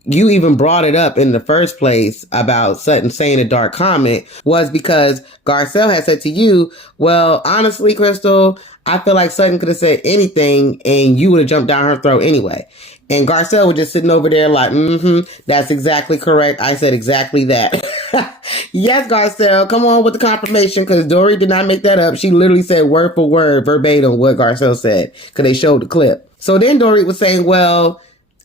you even brought it up in the first place about Sutton saying a dark comment was because Garcelle had said to you, well, honestly, Crystal, I feel like Sutton could have said anything and you would have jumped down her throat anyway. And Garcelle was just sitting over there like, that's exactly correct. I said exactly that. Yes, Garcelle, come on with the confirmation, because Dory did not make that up. She literally said word for word, verbatim, what Garcelle said, because they showed the clip. So then Dory was saying, well,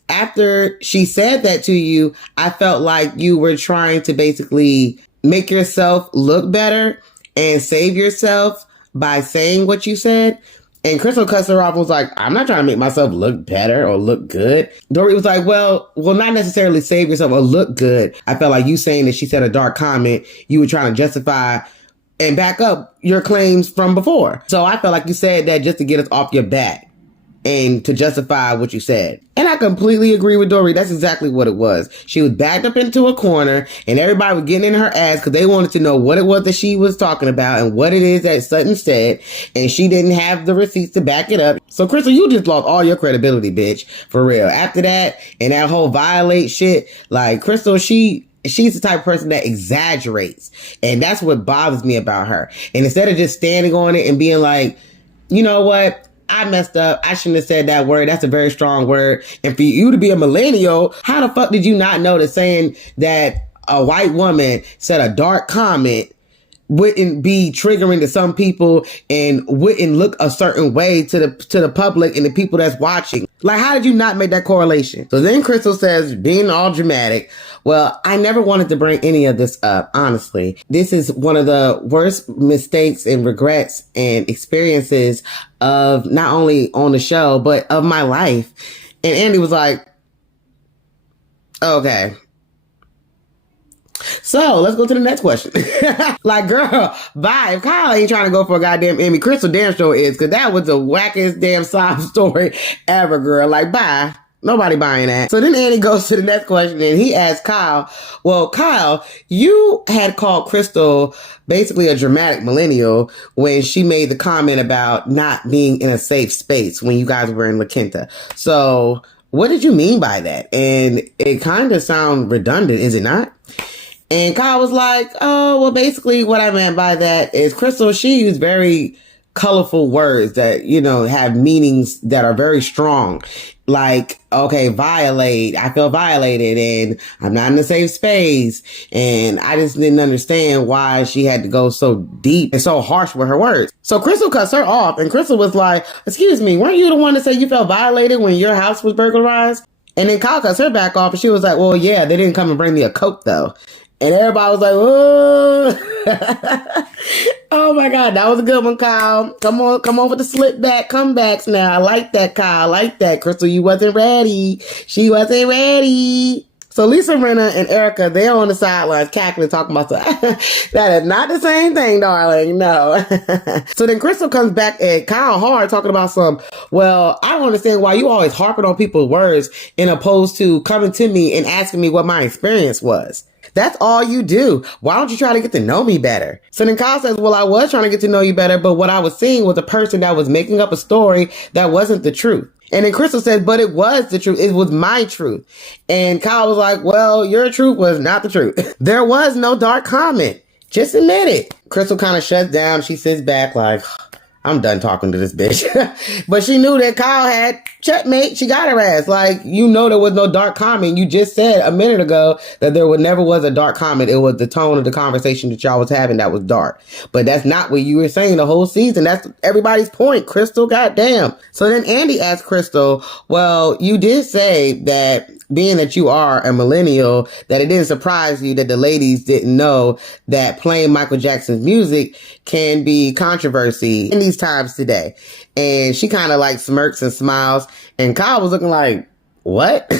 after she said that to you, I felt like you were trying to basically make yourself look better and save yourself by saying what you said. And Crystal cussed her off and was like, I'm not trying to make myself look better or look good. Dory was like, well, not necessarily save yourself or look good. I felt like you saying that she said a dark comment, you were trying to justify and back up your claims from before. So I felt like you said that just to get us off your back and to justify what you said. And I completely agree with Dory. That's exactly what it was. She was backed up into a corner and everybody was getting in her ass because they wanted to know what it was that she was talking about and what it is that Sutton said. And she didn't have the receipts to back it up. So Crystal, you just lost all your credibility, bitch. For real. After that and that whole violate shit, like Crystal, she's the type of person that exaggerates. And that's what bothers me about her. And instead of just standing on it and being like, you know what? I messed up. I shouldn't have said that word. That's a very strong word. And for you to be a millennial, how the fuck did you not know that saying that a white woman said a dark comment wouldn't be triggering to some people and wouldn't look a certain way to the public and the people that's watching? Like, how did you not make that correlation? So then Crystal says, being all dramatic, well, I never wanted to bring any of this up, honestly. This is one of the worst mistakes and regrets and experiences of not only on the show, but of my life. And Andy was like, okay. So let's go to the next question. Like, girl, bye. If Kyle ain't trying to go for a goddamn Emmy, Crystal damn sure is, because that was the wackest damn sob story ever, girl. Like, bye. Nobody buying that. So then Andy goes to the next question and he asks Kyle, well, Kyle, you had called Crystal basically a dramatic millennial when she made the comment about not being in a safe space when you guys were in La Quinta. So what did you mean by that? And it kind of sounds redundant, is it not? And Kyle was like, oh, well, basically what I meant by that is Crystal, she used very colorful words that, you know, have meanings that are very strong. Like, okay, violate, I feel violated and I'm not in a safe space. And I just didn't understand why she had to go so deep and so harsh with her words. So Crystal cuts her off and Crystal was like, excuse me, weren't you the one to say you felt violated when your house was burglarized? And then Kyle cuts her back off and she was like, well, yeah, they didn't come and bring me a Coke though. And everybody was like, oh. Oh my God, that was a good one, Kyle. Come on with the slip back comebacks now. I like that, Kyle. I like that. Crystal, you wasn't ready. She wasn't ready. So Lisa Rinna and Erica, they're on the sidelines cackling, talking about that. That is not the same thing, darling. No. So then Crystal comes back at Kyle hard talking about well, I don't understand why you always harping on people's words in opposed to coming to me and asking me what my experience was. That's all you do. Why don't you try to get to know me better? So then Kyle says, well, I was trying to get to know you better, but what I was seeing was a person that was making up a story that wasn't the truth. And then Crystal said, but it was the truth. It was my truth. And Kyle was like, well, your truth was not the truth. There was no dark comment. Just admit it. Crystal kind of shuts down. She sits back like, I'm done talking to this bitch. But she knew that Kyle had checkmate. She got her ass. Like, you know, there was no dark comment. You just said a minute ago that there never was a dark comment. It was the tone of the conversation that y'all was having that was dark. But that's not what you were saying the whole season. That's everybody's point. Crystal, goddamn. So then Andy asked Crystal, well, you did say that being that you are a millennial, that it didn't surprise you that the ladies didn't know that playing Michael Jackson's music can be controversy in these times today. And she kind of like smirks and smiles. And Kyle was looking like, what?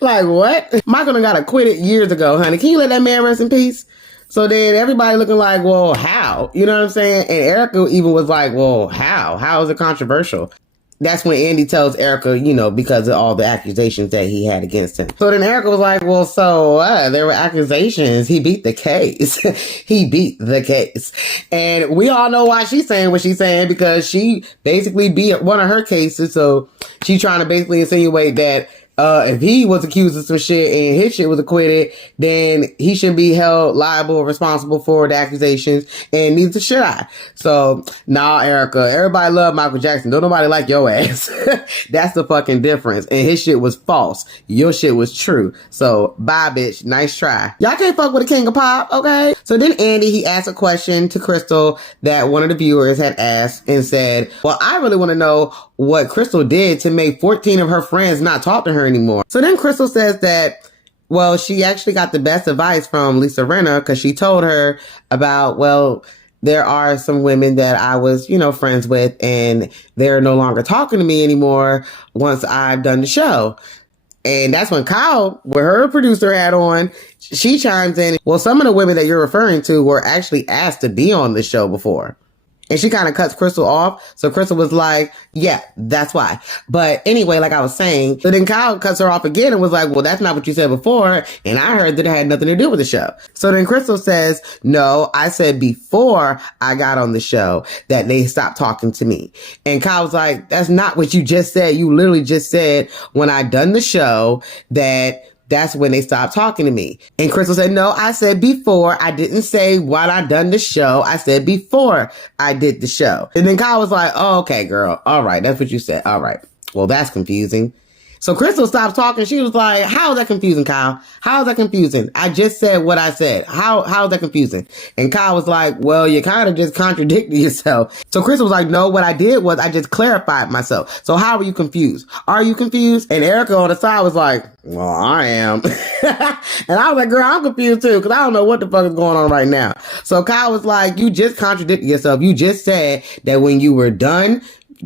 Like, what? Michael done got acquitted years ago, honey. Can you let that man rest in peace? So then everybody looking like, well, how? You know what I'm saying? And Erica even was like, well, how? How is it controversial? That's when Andy tells Erica, you know, because of all the accusations that he had against him. So then Erica was like, well, so there were accusations. He beat the case. He beat the case. And we all know why she's saying what she's saying, because she basically beat one of her cases. So she's trying to basically insinuate that if he was accused of some shit and his shit was acquitted, then he shouldn't be held liable or responsible for the accusations, and neither should I. So, nah, Erica, everybody love Michael Jackson. Don't nobody like your ass. That's the fucking difference. And his shit was false. Your shit was true. So, bye, bitch. Nice try. Y'all can't fuck with the king of pop, okay? So then Andy, he asked a question to Crystal that one of the viewers had asked and said, well, I really want to know what Crystal did to make 14 of her friends not talk to her anymore. So then Crystal says that, well, she actually got the best advice from Lisa Rinna, because she told her about, well, there are some women that I was, you know, friends with, and they're no longer talking to me anymore once I've done the show. And that's when Kyle, with her producer hat on, she chimes in, well, some of the women that you're referring to were actually asked to be on the show before. And she kind of cuts Crystal off. So Crystal was like, yeah, that's why. But anyway, like I was saying, so then Kyle cuts her off again and was like, well, that's not what you said before. And I heard that it had nothing to do with the show. So then Crystal says, no, I said before I got on the show that they stopped talking to me. And Kyle was like, that's not what you just said. You literally just said when I done the show that's when they stopped talking to me. And Crystal said, no, I said before. I didn't say when I done the show. I said before I did the show. And then Kyle was like, oh, okay, girl. All right. That's what you said. All right. Well, that's confusing. So Crystal stopped talking. She was like, how is that confusing, Kyle? How is that confusing? I just said what I said. How is that confusing? And Kyle was like, well, you kind of just contradicted yourself. So Crystal was like, no, what I did was I just clarified myself. So how are you confused? Are you confused? And Erica on the side was like, well, I am. And I was like, girl, I'm confused too, because I don't know what the fuck is going on right now. So Kyle was like, you just contradicted yourself. You just said that when you were done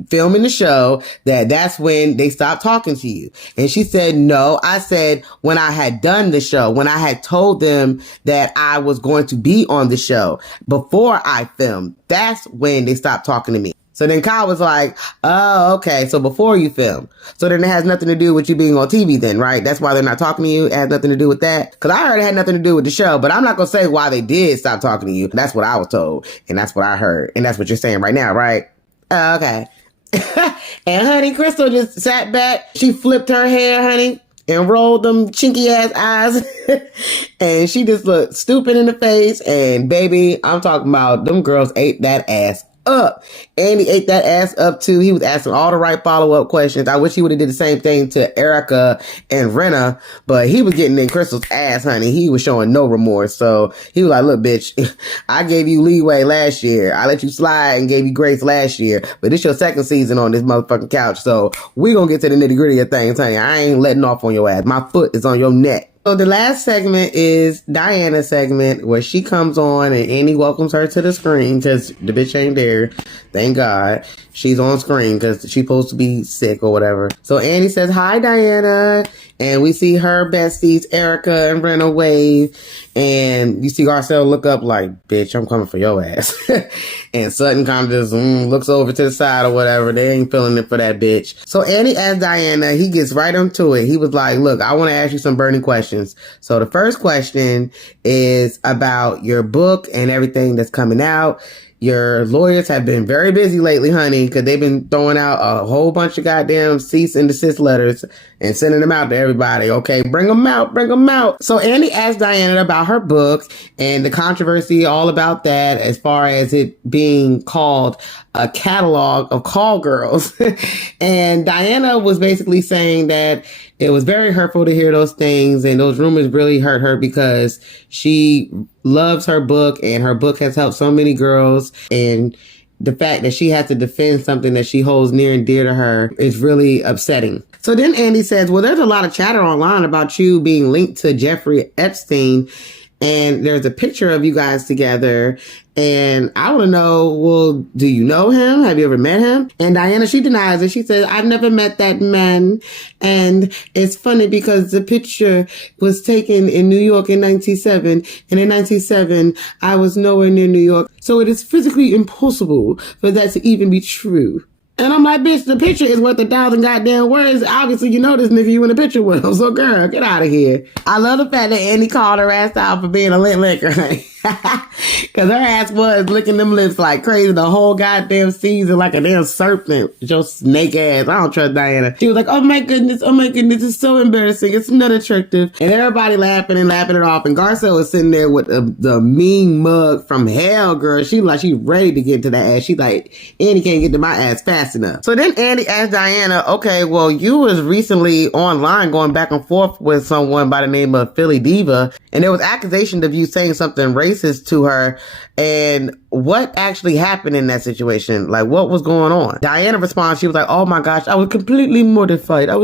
filming the show, that's when they stopped talking to you. And she said, no, I said when I had done the show, when I had told them that I was going to be on the show before I filmed, that's when they stopped talking to me. So then Kyle was like, oh, okay, so before you film. So then it has nothing to do with you being on TV then, right? That's why they're not talking to you. It has nothing to do with that. Because I heard it had nothing to do with the show, but I'm not going to say why they did stop talking to you. That's what I was told, and that's what I heard, and that's what you're saying right now, right? Okay. And honey, Crystal just sat back. She flipped her hair, honey, and rolled them chinky ass eyes. And she just looked stupid in the face. And baby, I'm talking about them girls ate that ass up. Andy ate that ass up too. He was asking all the right follow-up questions. I wish he would have did the same thing to Erica and Rinna, but he was getting in Crystal's ass, honey. He was showing no remorse. So he was like, look, bitch, I gave you leeway last year. I let you slide and gave you grace last year, but this your second season on this motherfucking couch. So we gonna get to the nitty gritty of things, honey. I ain't letting off on your ass. My foot is on your neck. So the last segment is Diana's segment, where she comes on and Andy welcomes her to the screen because the bitch ain't there. Thank God. She's on screen because she's supposed to be sick or whatever. So Andy says, hi, Diana. And we see her besties, Erica and Rinna, wave. And you see Garcelle look up like, bitch, I'm coming for your ass. And Sutton kind of just looks over to the side or whatever. They ain't feeling it for that bitch. So Andy asks Diana, he gets right into it. He was like, look, I want to ask you some burning questions. So the first question is about your book and everything that's coming out. your lawyers have been very busy lately, honey, because they've been throwing out a whole bunch of goddamn cease and desist letters and sending them out to everybody. Okay, bring them out, bring them out. So Andy asked Diana about her book and the controversy all about that, as far as it being called a catalog of call girls. And Diana was basically saying that it was very hurtful to hear those things, and those rumors really hurt her because she loves her book, and her book has helped so many girls, and the fact that she has to defend something that she holds near and dear to her is really upsetting. So then Andy says, well, there's a lot of chatter online about you being linked to Jeffrey Epstein, and there's a picture of you guys together. And I want to know, well, do you know him? Have you ever met him? And Diana, she denies it. She says, I've never met that man. And it's funny because the picture was taken in New York in 1997. And in 1997, I was nowhere near New York. So it is physically impossible for that to even be true. And I'm like, bitch, the picture is worth 1,000 goddamn words. Obviously, you know this nigga you in the picture with him. So, girl, get out of here. I love the fact that Andy called her ass out for being a lit licker. Because her ass was licking them lips like crazy the whole goddamn season, like a damn serpent. Your snake ass. I don't trust Diana. She was like, oh my goodness, it's so embarrassing. It's not attractive. And everybody laughing and laughing it off. And Garcelle was sitting there with the mean mug from hell, girl. She ready to get to that ass. She like, Andy can't get to my ass fast enough. So then Andy asked Diana, okay, well, you was recently online going back and forth with someone by the name of Philly Diva, and there was accusations of you saying something racist to her. And what actually happened in that situation? Like, what was going on? Diana responds, she was like, oh my gosh, I was completely mortified. And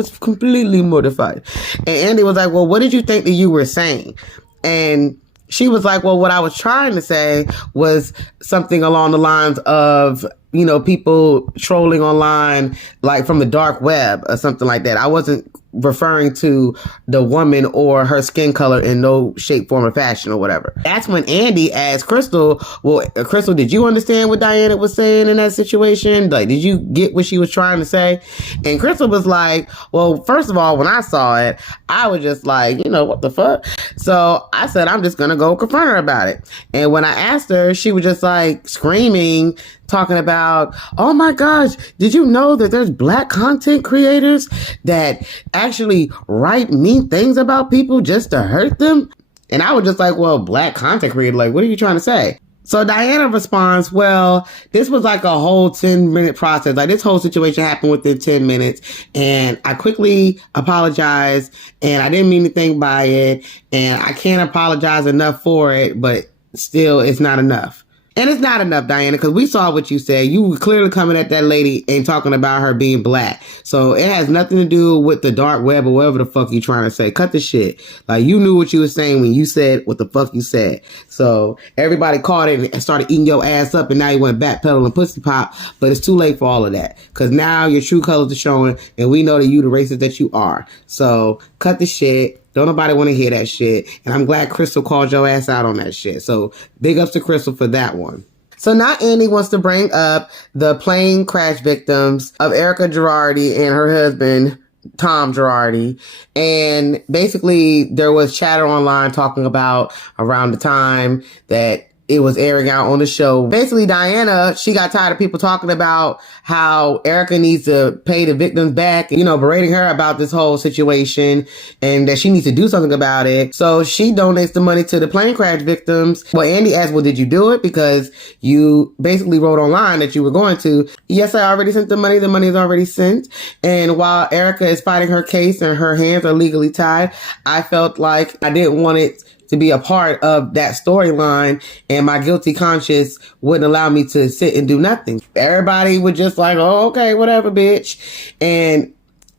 Andy was like, well, what did you think that you were saying? And she was like, well, what I was trying to say was something along the lines of, you know, people trolling online, like from the dark web or something like that. I wasn't referring to the woman or her skin color in no shape, form, or fashion or whatever. That's when Andy asked Crystal, well, Crystal, did you understand what Diana was saying in that situation? Like, did you get what she was trying to say? And Crystal was like, well, first of all, when I saw it, I was just like, you know, what the fuck? So I said, I'm just going to go confront her about it. And when I asked her, she was just like screaming, talking about, oh my gosh, did you know that there's black content creators that actually write mean things about people just to hurt them? And I was just like, well, black content creator, like, what are you trying to say? So Diana responds, well, this was like a whole 10-minute process. Like, this whole situation happened within 10 minutes. And I quickly apologized, and I didn't mean anything by it. And I can't apologize enough for it, but still, it's not enough. And it's not enough, Diana, because we saw what you said. You were clearly coming at that lady and talking about her being black. So it has nothing to do with the dark web or whatever the fuck you trying to say. Cut the shit. Like, you knew what you were saying when you said what the fuck you said. So everybody caught it and started eating your ass up, and now you went backpedal and pussy pop. But it's too late for all of that, because now your true colors are showing, and we know that you the racist that you are. So cut the shit. Don't nobody want to hear that shit. And I'm glad Crystal called your ass out on that shit. So big ups to Crystal for that one. So now Andy wants to bring up the plane crash victims of Erica Girardi and her husband, Tom Girardi. And basically there was chatter online talking about around the time that it was airing out on the show. Basically, Diana, she got tired of people talking about how Erica needs to pay the victims back, you know, berating her about this whole situation, and that she needs to do something about it. So she donates the money to the plane crash victims. Well, Andy asked, well, did you do it? Because you basically wrote online that you were going to. Yes, I already sent the money. The money is already sent. And while Erica is fighting her case and her hands are legally tied, I felt like I didn't want it to be a part of that storyline, and my guilty conscience wouldn't allow me to sit and do nothing. Everybody would just like, oh, okay, whatever, bitch. And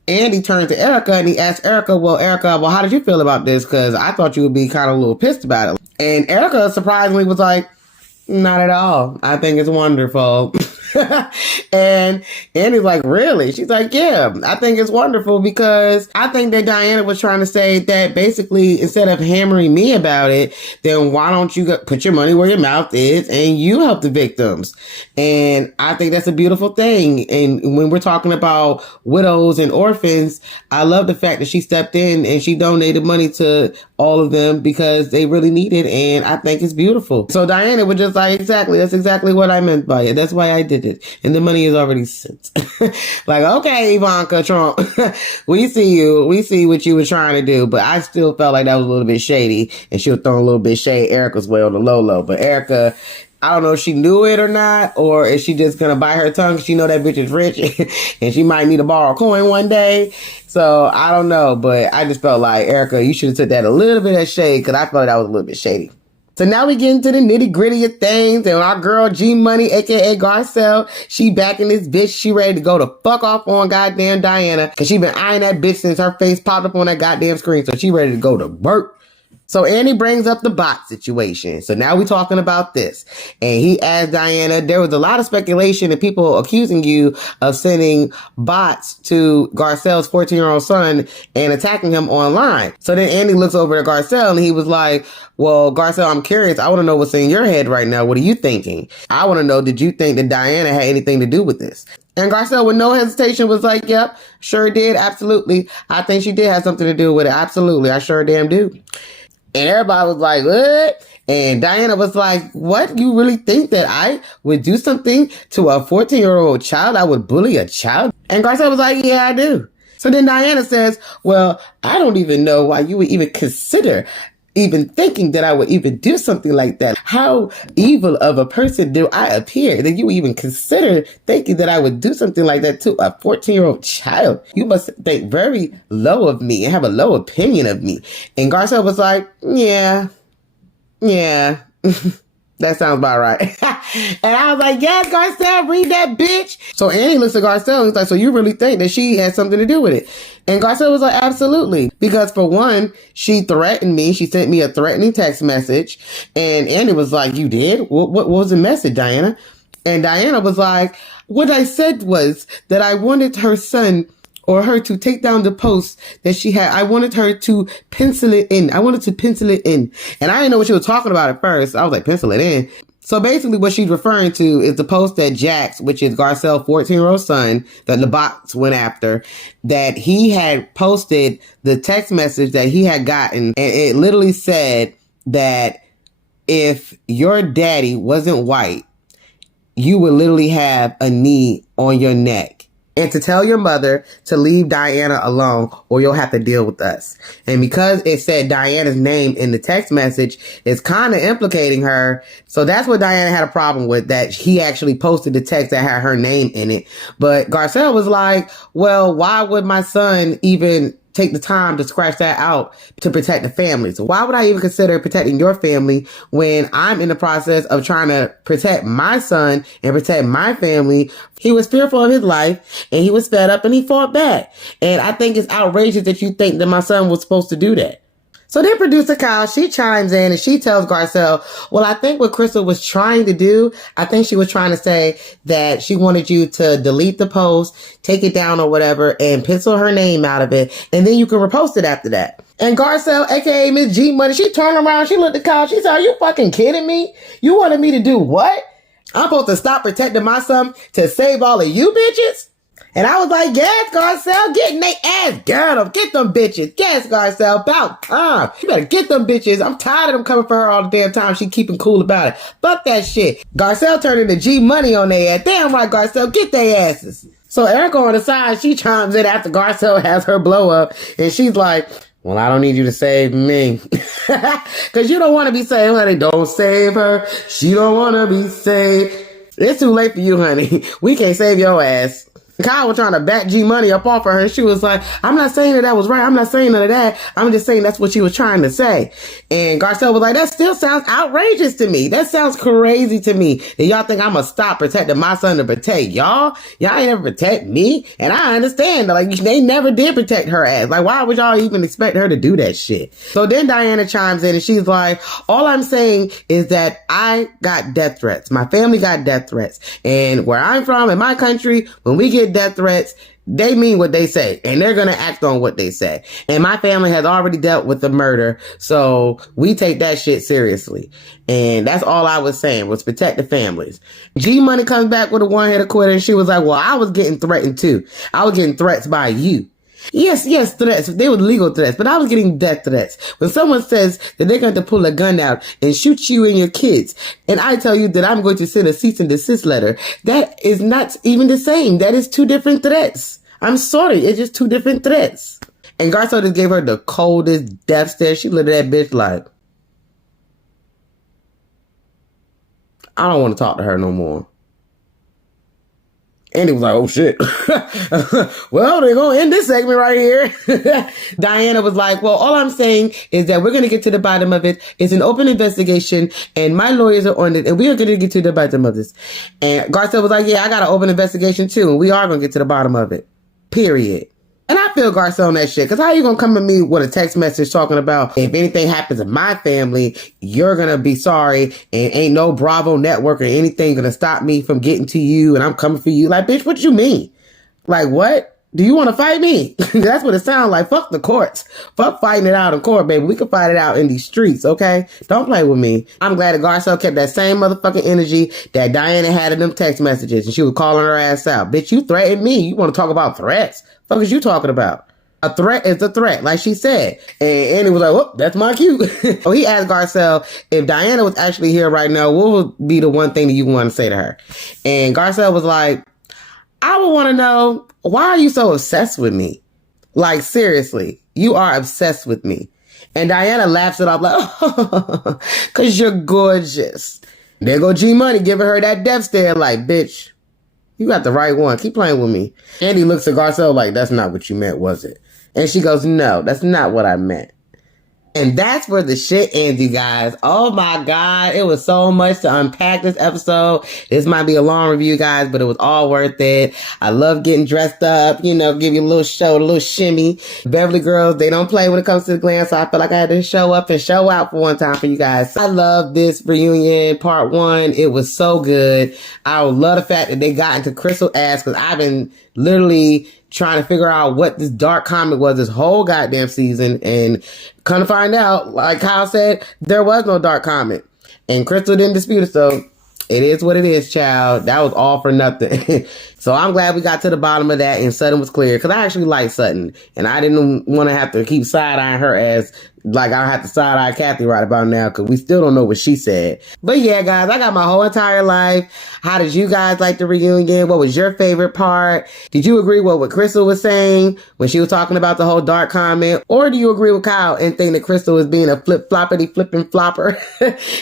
Andy turned to Erica and he asked Erica, well, how did you feel about this? Because I thought you would be kind of a little pissed about it. And Erica surprisingly was like, not at all. I think it's wonderful. And Annie's like, really? She's like, yeah, I think it's wonderful because I think that Diana was trying to say that basically instead of hammering me about it, then why don't you put your money where your mouth is and you help the victims? And I think that's a beautiful thing. And when we're talking about widows and orphans, I love the fact that she stepped in and she donated money to all of them because they really need it. And I think it's beautiful. So Diana was just like, exactly. That's exactly what I meant by it. That's why I did it. And the money is already sent. Like, okay, Ivanka Trump, we see you. We see what you were trying to do. But I still felt like that was a little bit shady. And she was throwing a little bit shade Erica's way on the low. But Erica, I don't know if she knew it or not, or is she just going to bite her tongue? She know that bitch is rich and she might need to borrow a coin one day. So I don't know, but I just felt like, Erica, you should have took that a little bit of shade because I felt that was a little bit shady. So now we get into the nitty gritty of things, and our girl G Money, aka Garcelle, she back in this bitch. She ready to go to fuck off on goddamn Diana because she been eyeing that bitch since her face popped up on that goddamn screen. So she ready to go to work. So Annie brings up the bot situation. So now we're talking about this. And he asked Diana, there was a lot of speculation and people accusing you of sending bots to Garcelle's 14-year-old son and attacking him online. So then Annie looks over at Garcelle and he was like, well, Garcelle, I'm curious. I want to know what's in your head right now. What are you thinking? I want to know, did you think that Diana had anything to do with this? And Garcelle, with no hesitation, was like, yep, sure did. Absolutely. I think she did have something to do with it. Absolutely. I sure damn do. And everybody was like, what? And Diana was like, what? You really think that I would do something to a 14-year-old child? I would bully a child? And Garcelle was like, yeah, I do. So then Diana says, well, I don't even know why you would even consider even thinking that I would even do something like that. How evil of a person do I appear that you would even consider thinking that I would do something like that to a 14-year-old child? You must think very low of me and have a low opinion of me. And Garcelle was like, yeah. That sounds about right. And I was like, yes, Garcelle, read that bitch. So Annie looks at Garcelle and he's like, so you really think that she had something to do with it? And Garcelle was like, absolutely. Because for one, she threatened me. She sent me a threatening text message. And Annie was like, you did? What was the message, Diana? And Diana was like, what I said was that I wanted her son or her to take down the post that she had. I wanted her to pencil it in. I wanted to pencil it in. And I didn't know what she was talking about at first. I was like, pencil it in. So basically what she's referring to is the post that Jax, which is Garcelle's 14-year-old son, that the bots went after, that he had posted the text message that he had gotten. And it literally said that if your daddy wasn't white, you would literally have a knee on your neck. And to tell your mother to leave Diana alone or you'll have to deal with us. And because it said Diana's name in the text message, it's kind of implicating her. So that's what Diana had a problem with, that he actually posted the text that had her name in it. But Garcelle was like, well, why would my son even take the time to scratch that out to protect the family? So why would I even consider protecting your family when I'm in the process of trying to protect my son and protect my family? He was fearful of his life and he was fed up and he fought back. And I think it's outrageous that you think that my son was supposed to do that. So then producer Kyle, she chimes in and she tells Garcelle, well, I think what Crystal was trying to do, I think she was trying to say that she wanted you to delete the post, take it down or whatever, and pencil her name out of it. And then you can repost it after that. And Garcelle, aka Miss G Money, she turned around, she looked at Kyle, she said, are you fucking kidding me? You wanted me to do what? I'm supposed to stop protecting my son to save all of you bitches? And I was like, yes, Garcelle, getting they ass down. Get them bitches. Yes, Garcelle, about time. You better get them bitches. I'm tired of them coming for her all the damn time. She keeping cool about it. Fuck that shit. Garcelle turning to G Money on their ass. Damn right, Garcelle, get their asses. So Erica on the side, she chimes in after Garcelle has her blow up. And she's like, well, I don't need you to save me. Because you don't want to be saved, honey. Don't save her. She don't want to be saved. It's too late for you, honey. We can't save your ass. Kyle was trying to back G Money up off of her. She was like, I'm not saying that was right. I'm not saying none of that. I'm just saying that's what she was trying to say. And Garcelle was like, that still sounds outrageous to me. That sounds crazy to me. And y'all think I'm going to stop protecting my son to protect y'all? Y'all ain't ever protect me. And I understand that, like, they never did protect her ass. Like, why would y'all even expect her to do that shit? So then Diana chimes in and she's like, all I'm saying is that I got death threats. My family got death threats. And where I'm from, in my country, when we get death threats, they mean what they say, and they're going to act on what they say. And my family has already dealt with the murder, so we take that shit seriously. And that's all I was saying, was protect the families. G Money comes back with a one-headed quitter, and she was like, well, I was getting threatened too. I was getting threats by you. Yes, threats. They were legal threats, but I was getting death threats. When someone says that they're going to pull a gun out and shoot you and your kids, and I tell you that I'm going to send a cease and desist letter, that is not even the same. That is two different threats. I'm sorry. It's just two different threats. And Garcelle just gave her the coldest death stare. She looked at that bitch like, I don't want to talk to her no more. Andy was like, oh shit. Well, they're going to end this segment right here. Diana was like, well, all I'm saying is that we're going to get to the bottom of it. It's an open investigation and my lawyers are on it and we are going to get to the bottom of this. And Garcelle was like, yeah, I got an open investigation too. And we are going to get to the bottom of it. Period. And I feel Garcelle on that shit. Because how you going to come to me with a text message talking about if anything happens in my family, you're going to be sorry and ain't no Bravo network or anything going to stop me from getting to you and I'm coming for you. Like, bitch, what you mean? Like, what? Do you want to fight me? That's what it sounds like. Fuck the courts. Fuck fighting it out in court, baby. We can fight it out in these streets, okay? Don't play with me. I'm glad that Garcelle kept that same motherfucking energy that Diana had in them text messages and she was calling her ass out. Bitch, you threatened me. You want to talk about threats? Fuck is you talking about? A threat is a threat, like she said. And Andy was like, whoop, that's my cue. So he asked Garcelle, if Diana was actually here right now, what would be the one thing that you want to say to her? And Garcelle was like, I would want to know, why are you so obsessed with me? Like, seriously, you are obsessed with me. And Diana laughs it off like, oh, because you're gorgeous. There go G Money giving her that death stare like, bitch, you got the right one. Keep playing with me. Andy looks at Garcelle like, that's not what you meant, was it? And she goes, no, that's not what I meant. And that's where the shit ends, you guys. Oh my God. It was so much to unpack this episode. This might be a long review, guys, but it was all worth it. I love getting dressed up, you know, give you a little show, a little shimmy. Beverly girls, they don't play when it comes to the glam, so I feel like I had to show up and show out for one time for you guys. I love this reunion, part one. It was so good. I love the fact that they got into Crystal ass, because I've been literally trying to figure out what this dark comic was this whole goddamn season, and come to find out, like Kyle said, there was no dark comic, and Crystal didn't dispute it, so it is what it is, child. That was all for nothing. So I'm glad we got to the bottom of that and Sutton was clear, because I actually like Sutton and I didn't want to have to keep side-eyeing her ass like I have to side-eye Kathy right about now, because we still don't know what she said. But yeah, guys, I got my whole entire life. How did you guys like the reunion? What was your favorite part? Did you agree with what Crystal was saying when she was talking about the whole dark comment? Or do you agree with Kyle and think that Crystal was being a flipping flopper?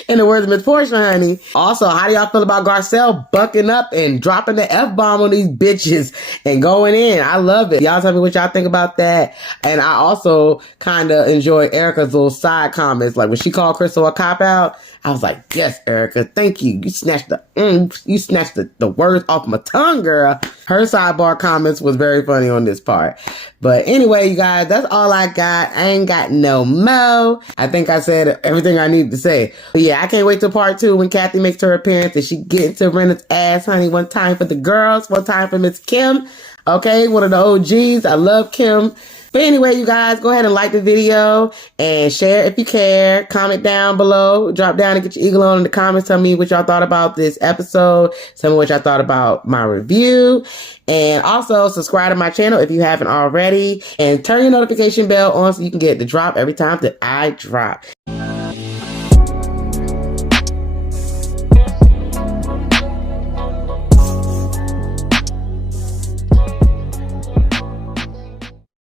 In the words of Miss Portia, honey. Also, how do y'all feel about Garcelle bucking up and dropping the F-bomb on these bitches and going in? I love it. Y'all tell me what y'all think about that. And I also kind of enjoy Erica's little side comments. Like when she called Crystal a cop-out, I was like, yes, Erica, thank you. You snatched the words off my tongue, girl. Her sidebar comments was very funny on this part. But anyway, you guys, that's all I got. I ain't got no mo. I think I said everything I needed to say. But yeah, I can't wait till part 2 when Kathy makes her appearance and she gets to Rinna's ass, honey. One time for the girls, one time for Miss Kim. Okay, one of the OGs. I love Kim. But anyway, you guys, go ahead and like the video and share if you care. Comment down below. Drop down and get your eagle on in the comments. Tell me what y'all thought about this episode. Tell me what y'all thought about my review. And also subscribe to my channel if you haven't already. And turn your notification bell on so you can get the drop every time that I drop.